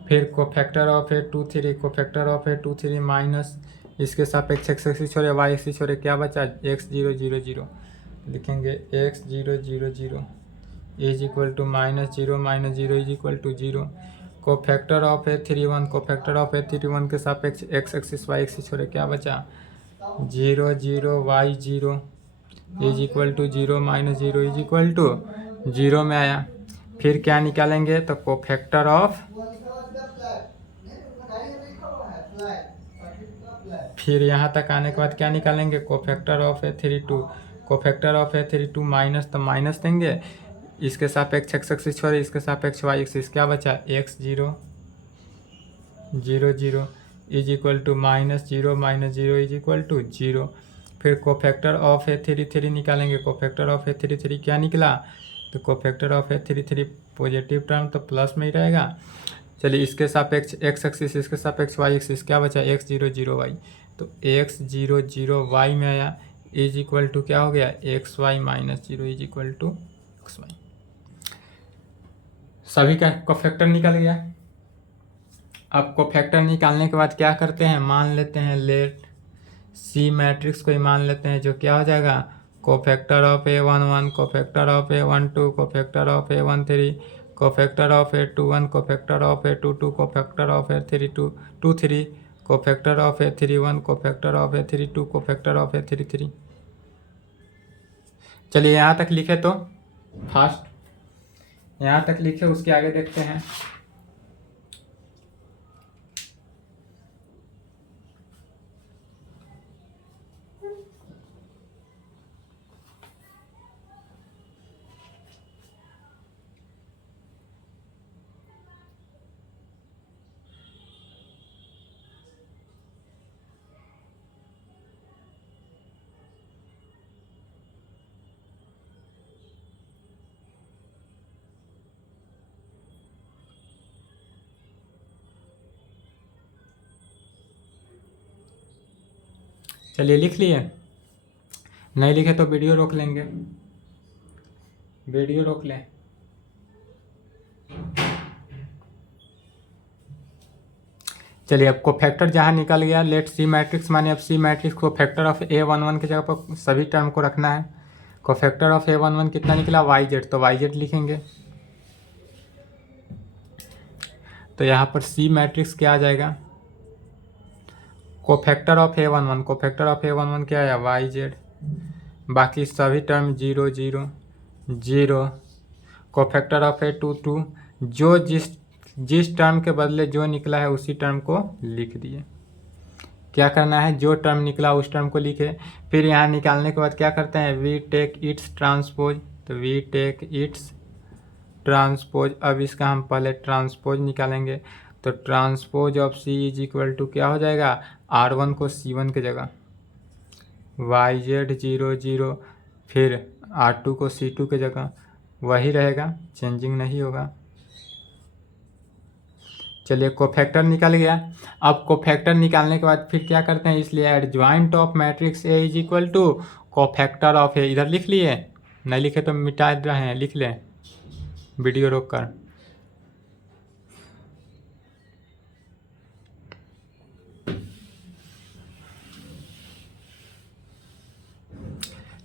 फिर cofactor of A23, cofactor of A23 minus इसके सापेक्ष x एक्सिस छोड़े y एक्सिस छोड़े, क्या बचा, x 0 0 0 लिखेंगे x 0 0 0 is equal to minus 0 minus 0 is equal to 0। Cofactor of A31, cofactor of A31 के सापेक्ष x एक्सिस y एक्सिस छोड़े, क्या बचा, 0 0 y 0 is equal to 0 minus 0 is equal to 0 में आया। फिर क्या निकालेंगे, तो कोफैक्टर ऑफ, फिर यहाँ तक आने के बाद क्या निकालेंगे, cofactor of A32, cofactor of A32 minus तो माइनस देंगे, इसके सापेक्ष x एक्सिस छोड़े, इसके सापेक्ष y एक्सिस, क्या बचा, x 0 0 0 is equal to minus 0 minus 0 is equal to 0। फिर कोफैक्टर ऑफ A33 निकालेंगे, कोफैक्टर ऑफ A33 क्या निकला, तो cofactor of A33 positive term तो प्लस में ही रहेगा। चलिए इसके सापेक्ष x एक्सिस, इसके सापेक्ष y एक्सिस, क्या बचा, x 0 0 y। तो x 0 0 y में आया, इज इक्वल टू क्या हो गया, xy minus 0 is equal to xy। सभी का कोफैक्टर निकल गया। अब कोफैक्टर निकालने के बाद क्या करते हैं, मान लेते हैं लेट सी मैट्रिक्स को ही मान लेते हैं, जो क्या हो जाएगा, cofactor of A11, cofactor of A12, cofactor of A13, cofactor of A21, cofactor of A22, cofactor of A23, cofactor of A31, cofactor of A32, cofactor of A33। चलिए यहाँ तक लिखे तो फास्ट, यहाँ तक लिखे, उसके आगे देखते हैं। चलिए लिख लिए, नहीं लिखे तो वीडियो रोक लेंगे, वीडियो रोक लें। चलिए अब कोफैक्टर जहाँ निकल गया, लेट सी मैट्रिक्स माने अब सी मैट्रिक्स को फैक्टर ऑफ A11 की जगह पर सभी टर्म को रखना है। कोफैक्टर ऑफ A11 कितना निकला, YZ, तो YZ लिखेंगे। तो यहाँ पर सी मैट्रिक्स क्या आ जाएगा, cofactor of A11, cofactor of A11 क्या आया, YZ, बाकी सभी टर्म 0 0 0। कोफैक्टर ऑफ A22, जो जिस टर्म के बदले जो निकला है उसी टर्म को लिख दिए। क्या करना है, जो टर्म निकला उस टर्म को लिखे। फिर यहाँ निकालने के बाद क्या करते हैं, वी टेक इट्स ट्रांसपोज, तो वी टेक इट्स ट्रांसपोज। अब इसका हम पहले ट्रांसपोज निकालेंगे, तो transpose of C is equal to क्या हो जाएगा, R1 को C1 की जगह, YZ 0 0, फिर R2 को C2 की जगह, वही रहेगा, चेंजिंग नहीं होगा। चलिए कोफैक्टर निकल गया। अब कोफैक्टर निकालने के बाद फिर क्या करते हैं, इसलिए adjoint of matrix A is equal to cofactor of A, इधर लिख लिए, नहीं लिखे तो मिटा रहे हैं, लिख लें वीडियो रोक कर।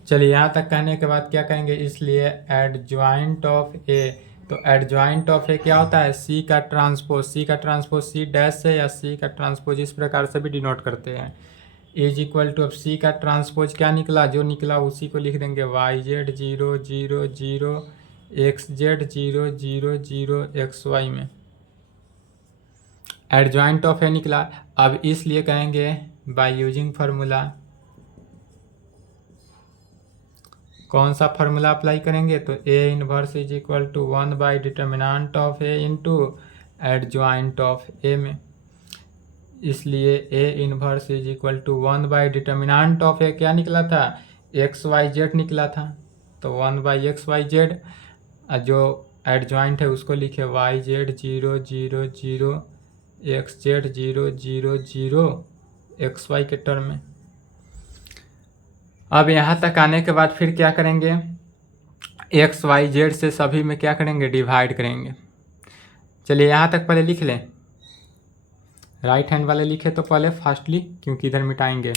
चलिए यहाँ तक कहने के बाद क्या कहेंगे, इसलिए एडजॉइंट ऑफ A, तो एडजॉइंट ऑफ A क्या होता है, सी का ट्रांसपोज, सी का ट्रांसपोज सी डैश से या सी का ट्रांसपोज इस प्रकार से भी डिनोट करते हैं। इज इक्वल टू, अब सी का ट्रांसपोज क्या निकला, जो निकला उसी को लिख देंगे, YZ 0 0 0, XZ 0 0 0 XY में एडजॉइंट ऑफ A निकला। अब इसलिए कहेंगे बाय यूजिंग फार्मूला, कौन सा फार्मूला अप्लाई करेंगे, तो A inverse is equal to 1 by determinant of A into adjoint of A में। इसलिए A inverse is equal to 1 by determinant of A क्या निकला था, XYZ निकला था, तो 1 बाई XYZ, जो एडजॉइंट है उसको लिखे YZ 0 0 0, XZ 0 0 0 XY के टर्म में। अब यहाँ तक आने के बाद फिर क्या करेंगे, XYZ से सभी में क्या करेंगे, डिवाइड करेंगे। चलिए यहाँ तक पहले लिख लें, राइट हैंड वाले लिखे तो पहले फास्टली, क्योंकि इधर मिटाएंगे।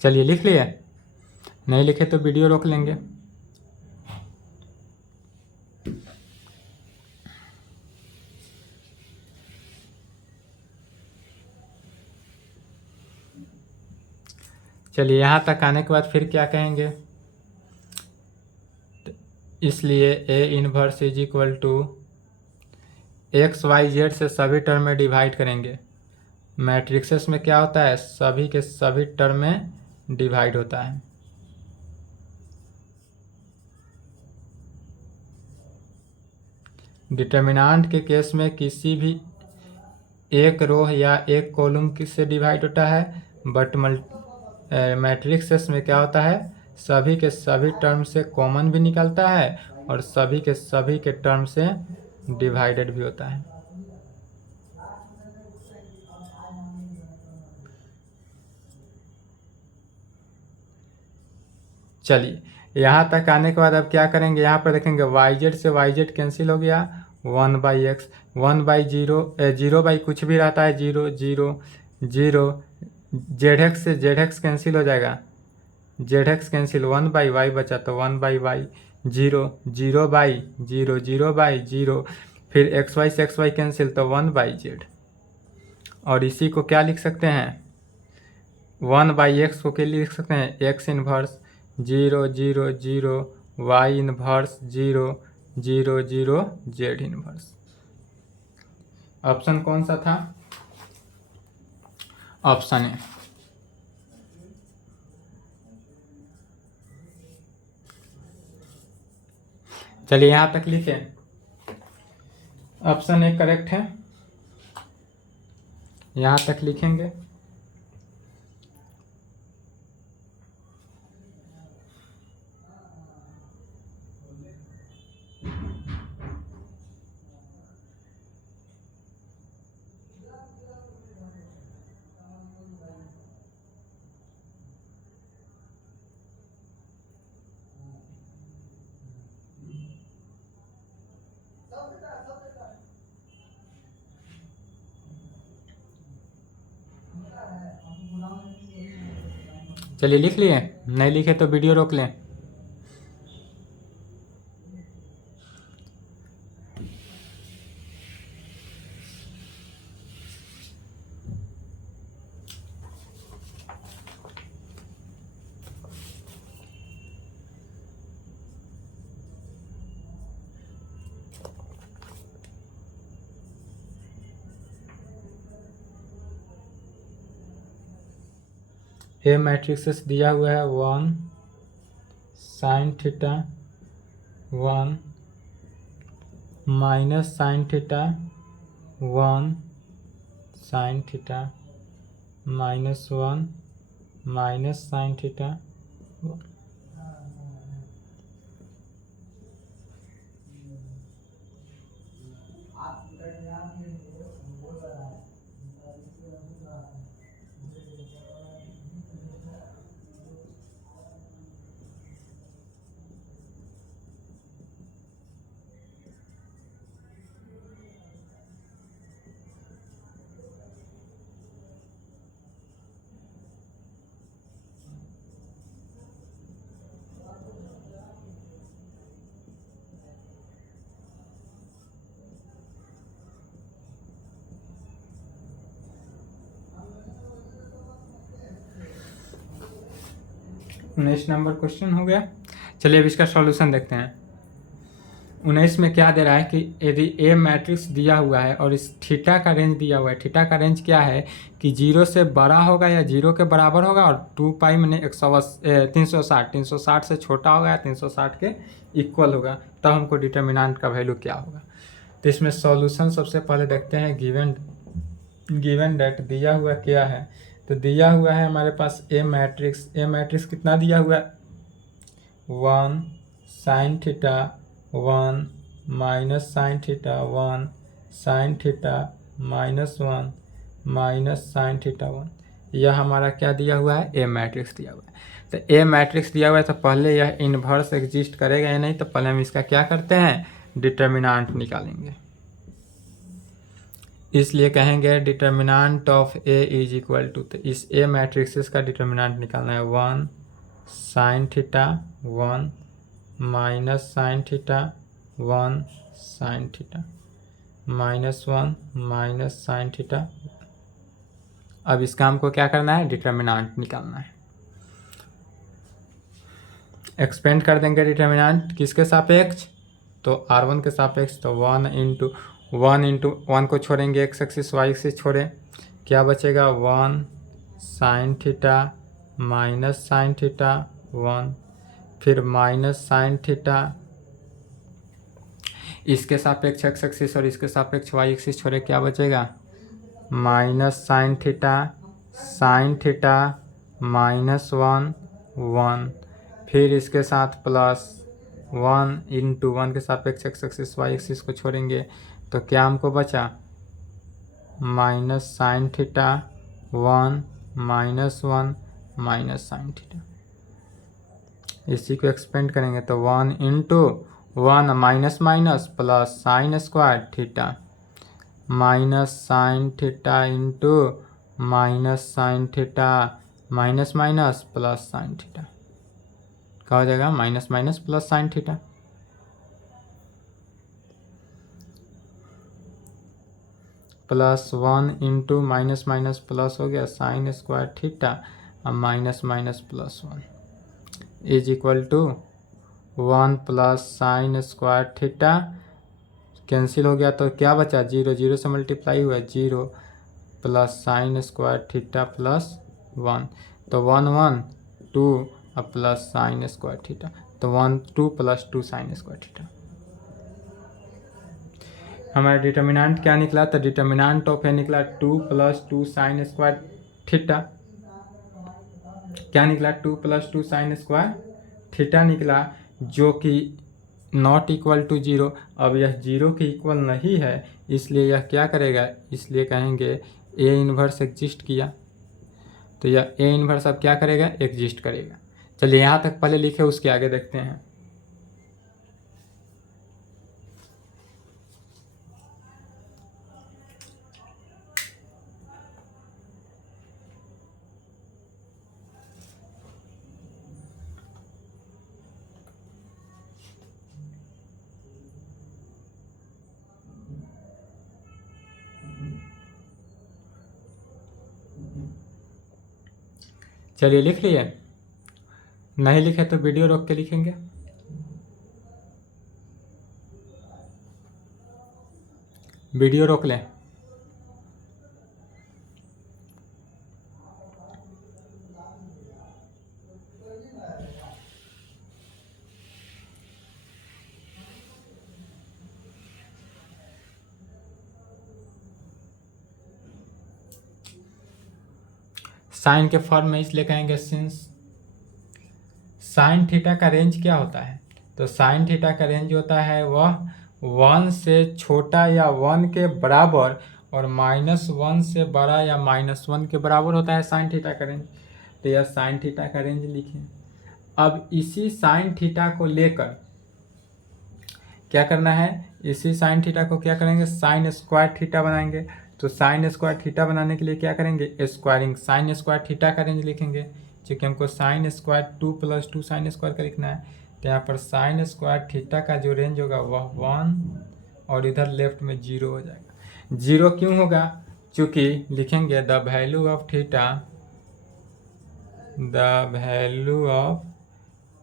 चलिए लिख लिए, नहीं लिखे तो वीडियो रोक लेंगे। चलिए यहाँ तक आने के बाद फिर क्या कहेंगे, इसलिए A inverse is equal to XYZ से सभी टर्म में डिवाइड करेंगे। मैट्रिक्सेस में क्या होता है, सभी के सभी टर्म में डिवाइड होता है। डिटर्मिनेंट के केस में किसी भी एक रो या एक कॉलम से डिवाइड होता है, बट मैट्रिक्स में क्या होता है, सभी के सभी टर्म से कॉमन भी निकलता है और सभी के टर्म से डिवाइडेड भी होता है। चलिए, यहाँ तक आने के बाद अब क्या करेंगे, यहाँ पर देखेंगे yz से yz कैंसिल हो गया, 1/x, 1/0, 0 कुछ भी रहता है 0 0 0, zx से zx कैंसिल हो जाएगा, zx कैंसिल, 1/y बचा तो 1/y, 0 0/0 0/0, फिर xy से xy कैंसिल तो 1/z। और इसी को क्या लिख सकते हैं, 1/x को क्या लिख सकते हैं, x inverse 0 0 0, y inverse 0 0 0, z inverse. Option कौन सा था, ऑप्शन ए। चलिए यहाँ तक लिखे, ऑप्शन ए करेक्ट है, यहाँ तक लिखेंगे। चलिए लिख लिए, नहीं लिखे तो वीडियो रोक लें। ए मैट्रिक्स दिया हुआ है 1 sin theta 1 minus sin theta 1 sin theta -1 minus sin theta 1। उन्नीस नंबर क्वेश्चन हो गया। चलिए अब इसका सॉल्यूशन देखते हैं। 19 में क्या दे रहा है कि यदि ए मैट्रिक्स दिया हुआ है और इस थीटा का रेंज दिया हुआ है, थीटा का रेंज क्या है कि 0 से बड़ा होगा या 0 के बराबर होगा और 2π मैंने 360 से छोटा होगा या 360 के इक्वल होगा, तब हमको डिटर्मिनेंट का वैल्यू क्या होगा। तो इसमें सॉल्यूशन सबसे पहले देखते हैं। गिवन डेट दिया हुआ क्या है, तो दिया हुआ है हमारे पास ए मैट्रिक्स कितना दिया हुआ है, 1 sin theta 1 minus sin theta 1 sin theta -1 minus sin theta 1, यह हमारा क्या दिया हुआ है, ए मैट्रिक्स दिया हुआ है। तो ए मैट्रिक्स दिया हुआ है तो पहले यह इन्वर्स एग्जिस्ट करेगा या नहीं, तो पहले हम इसका क्या करते हैं, डिटर्मिनेंट निकालेंगे। इसलिए कहेंगे determinant of A is equal to, तो इस ए मैट्रिक्स का डिटर्मिनेंट निकालना है 1 sin theta 1 minus sin theta 1 sin theta -1 minus sin theta. अब इसका हमको क्या करना है, डिटर्मिनेंट निकालना है। एक्सपेंड कर देंगे डिटर्मिनेंट किसके सापेक्ष, तो R1 के सापेक्ष, तो 1 को छोड़ेंगे, x एक्सिस y एक्सिस छोड़े, क्या बचेगा 1 sin theta minus sin theta 1, फिर माइनस sin थीटा, इसके सापेक्ष x एक्सिस और इसके सापेक्ष y एक्सिस छोड़े, क्या बचेगा माइनस sin थीटा -1 1, फिर इसके साथ +1 इंटू 1 के सापेक्ष x एक्सिस y एक्सिस को छोड़ेंगे तो क्या हमको बचा -sin θ 1 -1 -sin θ। इसी को एक्सपेंड करेंगे तो 1 into 1 minus minus plus sine square theta minus sine theta into minus sine theta minus minus plus sine theta. क्या हो जाएगा minus minus plus sine theta. +1 into minus minus plus हो गया sine square theta और minus minus +1 is equal to 1 plus sine square theta cancel हो गया तो क्या बचा 0 0 से मल्टीप्लाई हुआ 0 प्लस साइन स्क्वायर थीटा +1 तो 1 1 2 और प्लस साइन स्क्वायर थीटा तो 1 2 + 2 साइन स्क्वायर थीटा। हमारा डिटर्मिनेंट क्या निकला तो डिटर्मिनेंट ऑफ ए निकला 2 + 2 साइन स्क्वायर थीटा। क्या निकला 2 + 2 साइन स्क्वायर थीटा निकला जो कि नॉट इक्वल टू 0। अब यह 0 के इक्वल नहीं है इसलिए यह क्या करेगा इसलिए कहेंगे ए इन्वर्स एग्जिस्ट किया तो यह ए इन्वर्स अब क्या करेगा एग्जिस्ट करेगा। चलिए यहाँ तक पहले लिखे उसके आगे देखते हैं। चलिए लिख लिए, नहीं लिखे तो वीडियो रोक के लिखेंगे। वीडियो रोक लें। साइन के फॉर्म में इसलिए कहेंगे सिंस साइन थीटा का रेंज क्या होता है तो साइन थीटा का रेंज होता है वह 1 से छोटा या 1 के बराबर और -1 से बड़ा या -1 के बराबर होता है साइन थीटा का रेंज। तो यह साइन थीटा का रेंज लिखें। अब इसी साइन थीटा को लेकर क्या करना है इसी साइन थीटा को क्या करेंगे साइन स्क्वायर थीटा बनाएंगे। तो साइन स्क्वायर थीटा बनाने के लिए क्या करेंगे स्क्वायरिंग साइन स्क्वायर थीटा का रेंज लिखेंगे क्योंकि हमको साइन स्क्वायर 2 + 2 साइन स्क्वायर का लिखना है। तो यहाँ पर साइन स्क्वायर थीटा का जो रेंज होगा वह 1 और इधर लेफ्ट में 0 हो जाएगा। 0 क्यों होगा क्योंकि लिखेंगे the value of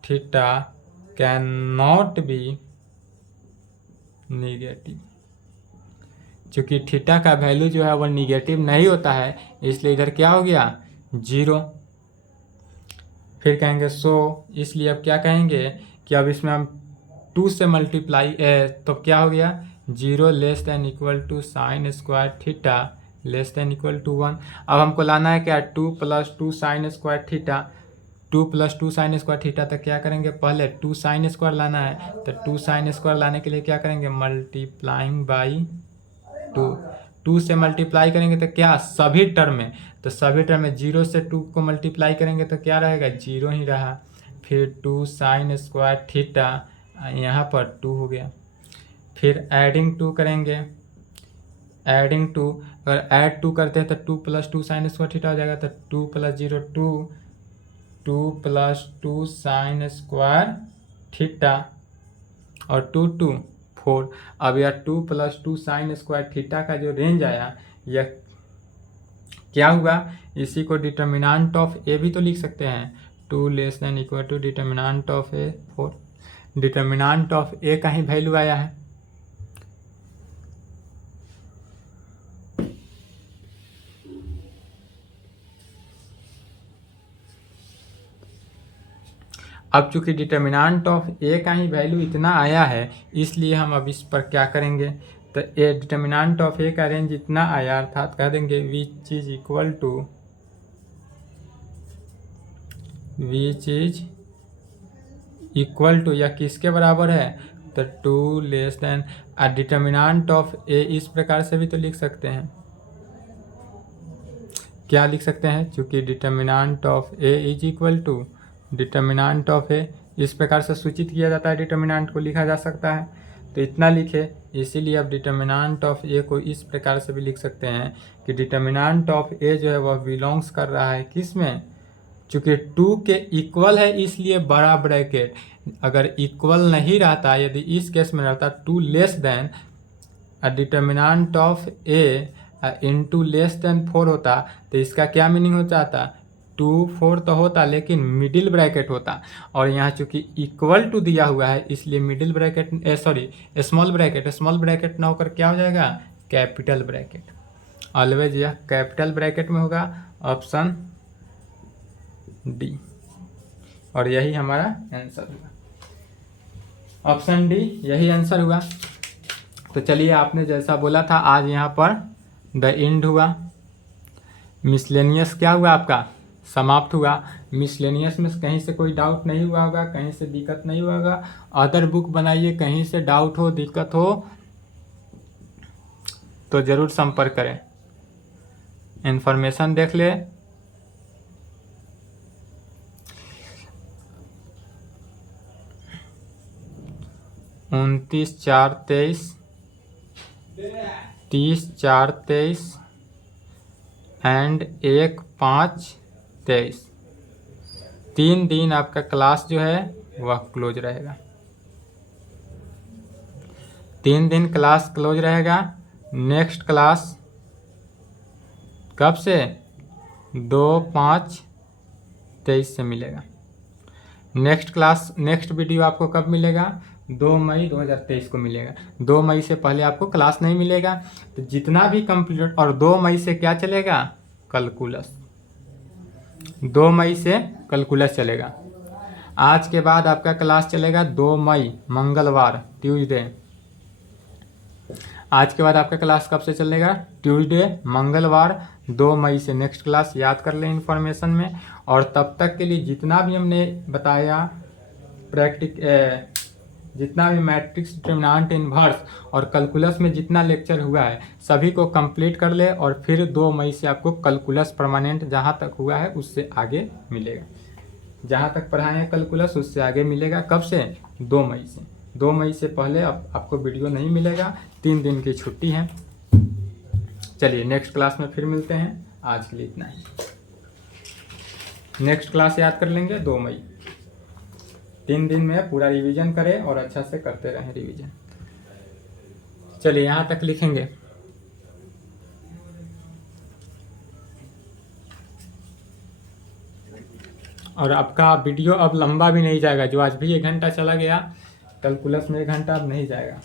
theta can not be negative. क्योंकि थीटा का वैल्यू जो है वह निगेटिव नहीं होता है इसलिए इधर क्या हो गया 0। फिर कहेंगे सो इसलिए अब क्या कहेंगे कि अब इसमें हम 2 से मल्टीप्लाई तो क्या हो गया 0 <= साइन स्क्वायर थीटा <= 1। अब हमको लाना है क्या 2 + 2 sign square theta 2 + 2 sign square theta. तो क्या करेंगे पहले 2 साइन स्क्वायर लाना है तो 2 साइन स्क्वायर लाने के लिए क्या करेंगे मल्टीप्लाइंग बाई 2 से मल्टीप्लाई करेंगे तो क्या सभी टर्म में तो सभी टर्म में 0 से 2 को मल्टीप्लाई करेंगे तो क्या रहेगा 0 ही रहा। फिर 2 साइन स्क्वायर थीटा यहाँ पर 2 हो गया। फिर एडिंग 2 करेंगे एडिंग 2 अगर ऐड 2 करते हैं तो 2 + 2 साइन स्क्वायर थीटा हो जाएगा तो 2 + 0 2 + 2 साइन स्क्वायर थीटा और 2 2 4। अब यह 2 + 2 साइन स्क्वायर थीटा का जो रेंज आया यह क्या हुआ इसी को डिटर्मिनेंट ऑफ ए भी तो लिख सकते हैं 2 <= determinant of A 4। Determinant of A का ही वैल्यू आया है। अब चूंकि डिटर्मिनेंट ऑफ ए का ही वैल्यू इतना आया है इसलिए हम अब इस पर क्या करेंगे तो ए डिटर्मिनेंट ऑफ ए का रेंज इतना आया अर्थात कह देंगे which is equal to which is equal to, या किसके बराबर है, तो 2 less than determinant of A. इस प्रकार से भी तो लिख सकते हैं। क्या लिख सकते हैं, चूंकि determinant of A is equal to determinant of A, इस प्रकार से सूचित किया जाता है, डिटर्मिनेंट को लिखा जा सकता है। तो इतना लिखे, इसीलिए अब डिटर्मिनेंट ऑफ ए को इस प्रकार से भी लिख सकते हैं कि डिटर्मिनेंट ऑफ ए जो है वह बिलोंग्स कर रहा है किस में, चूंकि 2 के इक्वल है इसलिए बड़ा ब्रैकेट। अगर इक्वल नहीं रहता, यदि इस केस में रहता 2 less than determinant of A into less than 4 होता, तो इसका क्या मीनिंग हो जाता, 2 4 तो होता लेकिन मिडिल ब्रैकेट होता। और यहाँ चूंकि इक्वल टू दिया हुआ है इसलिए मिडिल ब्रैकेट स्मॉल ब्रैकेट ना होकर क्या हो जाएगा, कैपिटल ब्रैकेट। ऑलवेज यह कैपिटल ब्रैकेट में होगा, ऑप्शन डी। और यही हमारा आंसर हुआ, ऑप्शन डी यही आंसर हुआ। तो चलिए, आपने जैसा बोला था आज यहाँ पर द एंड हुआ। मिसलेनियस क्या हुआ, आपका समाप्त हुआ। मिसलेनियस में कहीं से कोई डाउट नहीं हुआ होगा, कहीं से दिक्कत नहीं हुआ होगा। अदर बुक बनाइए, कहीं से डाउट हो, दिक्कत हो तो ज़रूर संपर्क करें, इन्फॉर्मेशन देख ले। उनतीस 4/23, 30/4/23 एंड 1/5/23, 3 दिन आपका क्लास जो है वह क्लोज रहेगा। 3 दिन क्लास क्लोज रहेगा। नेक्स्ट क्लास कब से, 2/5/23 से मिलेगा। नेक्स्ट वीडियो आपको कब मिलेगा, 2 मई 2023 को मिलेगा। 2 मई से पहले आपको क्लास नहीं मिलेगा। तो जितना भी कंप्लीट, और 2 मई से क्या चलेगा, कैलकुलस। 2 मई से कैलकुलस चलेगा। आज के बाद आपका क्लास चलेगा 2 मई मंगलवार, ट्यूसडे। आज के बाद आपका क्लास कब से चलेगा, ट्यूसडे मंगलवार 2 मई से नेक्स्ट क्लास। याद कर लें इन्फॉर्मेशन में। और तब तक के लिए जितना भी हमने बताया जितना भी मैट्रिक्स, डिटरमिनेंट, इन्वर्स और कैलकुलस में जितना लेक्चर हुआ है सभी को कंप्लीट कर ले। और फिर 2 मई से आपको कैलकुलस परमानेंट जहाँ तक हुआ है उससे आगे मिलेगा। जहाँ तक पढ़ाए हैं कैलकुलस उससे आगे मिलेगा। कब से, 2 मई से। 2 मई से पहले आपको वीडियो नहीं मिलेगा, 3 दिन की छुट्टी है। चलिए, नेक्स्ट क्लास में फिर मिलते हैं। आज के लिए इतना ही। नेक्स्ट क्लास याद कर लेंगे 2 मई। 3 दिन में पूरा रिवीजन करें और अच्छा से करते रहें रिवीजन। चलिए, यहाँ तक लिखेंगे। और आपका वीडियो अब लंबा भी नहीं जाएगा। जो आज भी 1 घंटा चला गया, कैलकुलस में 1 घंटा अब नहीं जाएगा।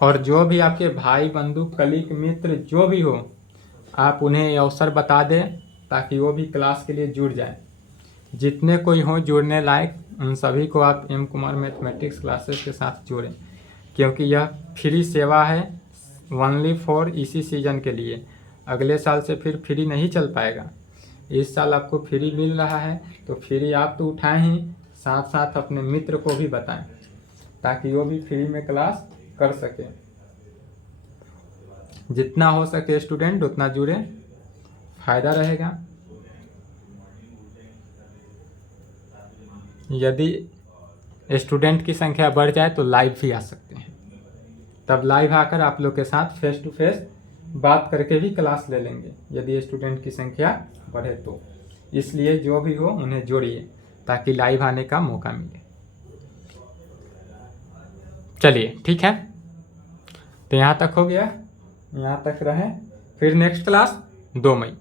और जो भी आपके भाई बंधु कलीग मित्र जो भी हो, आप उन्हें ये अवसर बता दें ताकि वो भी क्लास के लिए जुड़ जाए। जितने कोई हो जुड़ने लायक, उन सभी को आप एम कुमार मैथमेटिक्स क्लासेस के साथ जोड़ें, क्योंकि यह फ्री सेवा है, ओनली फॉर इसी सीजन के लिए। अगले साल से फिर फ्री नहीं चल पाएगा। इस साल आपको फ्री मिल रहा है, तो फ्री आप तो उठाएं ही, साथ साथ अपने मित्र को भी बताएं ताकि वो भी फ्री में क्लास कर सके। जितना हो सके स्टूडेंट उतना जुड़े, फायदा रहेगा। यदि स्टूडेंट की संख्या बढ़ जाए तो लाइव भी आ सकते हैं। तब लाइव आकर आप लोग के साथ फेस टू फेस बात करके भी क्लास ले लेंगे, यदि स्टूडेंट की संख्या बढ़े तो। इसलिए जो भी हो उन्हें जोड़िए ताकि लाइव आने का मौका मिले। चलिए, ठीक है, तो यहाँ तक हो गया, यहाँ तक रहे। फिर नेक्स्ट क्लास 2 मई।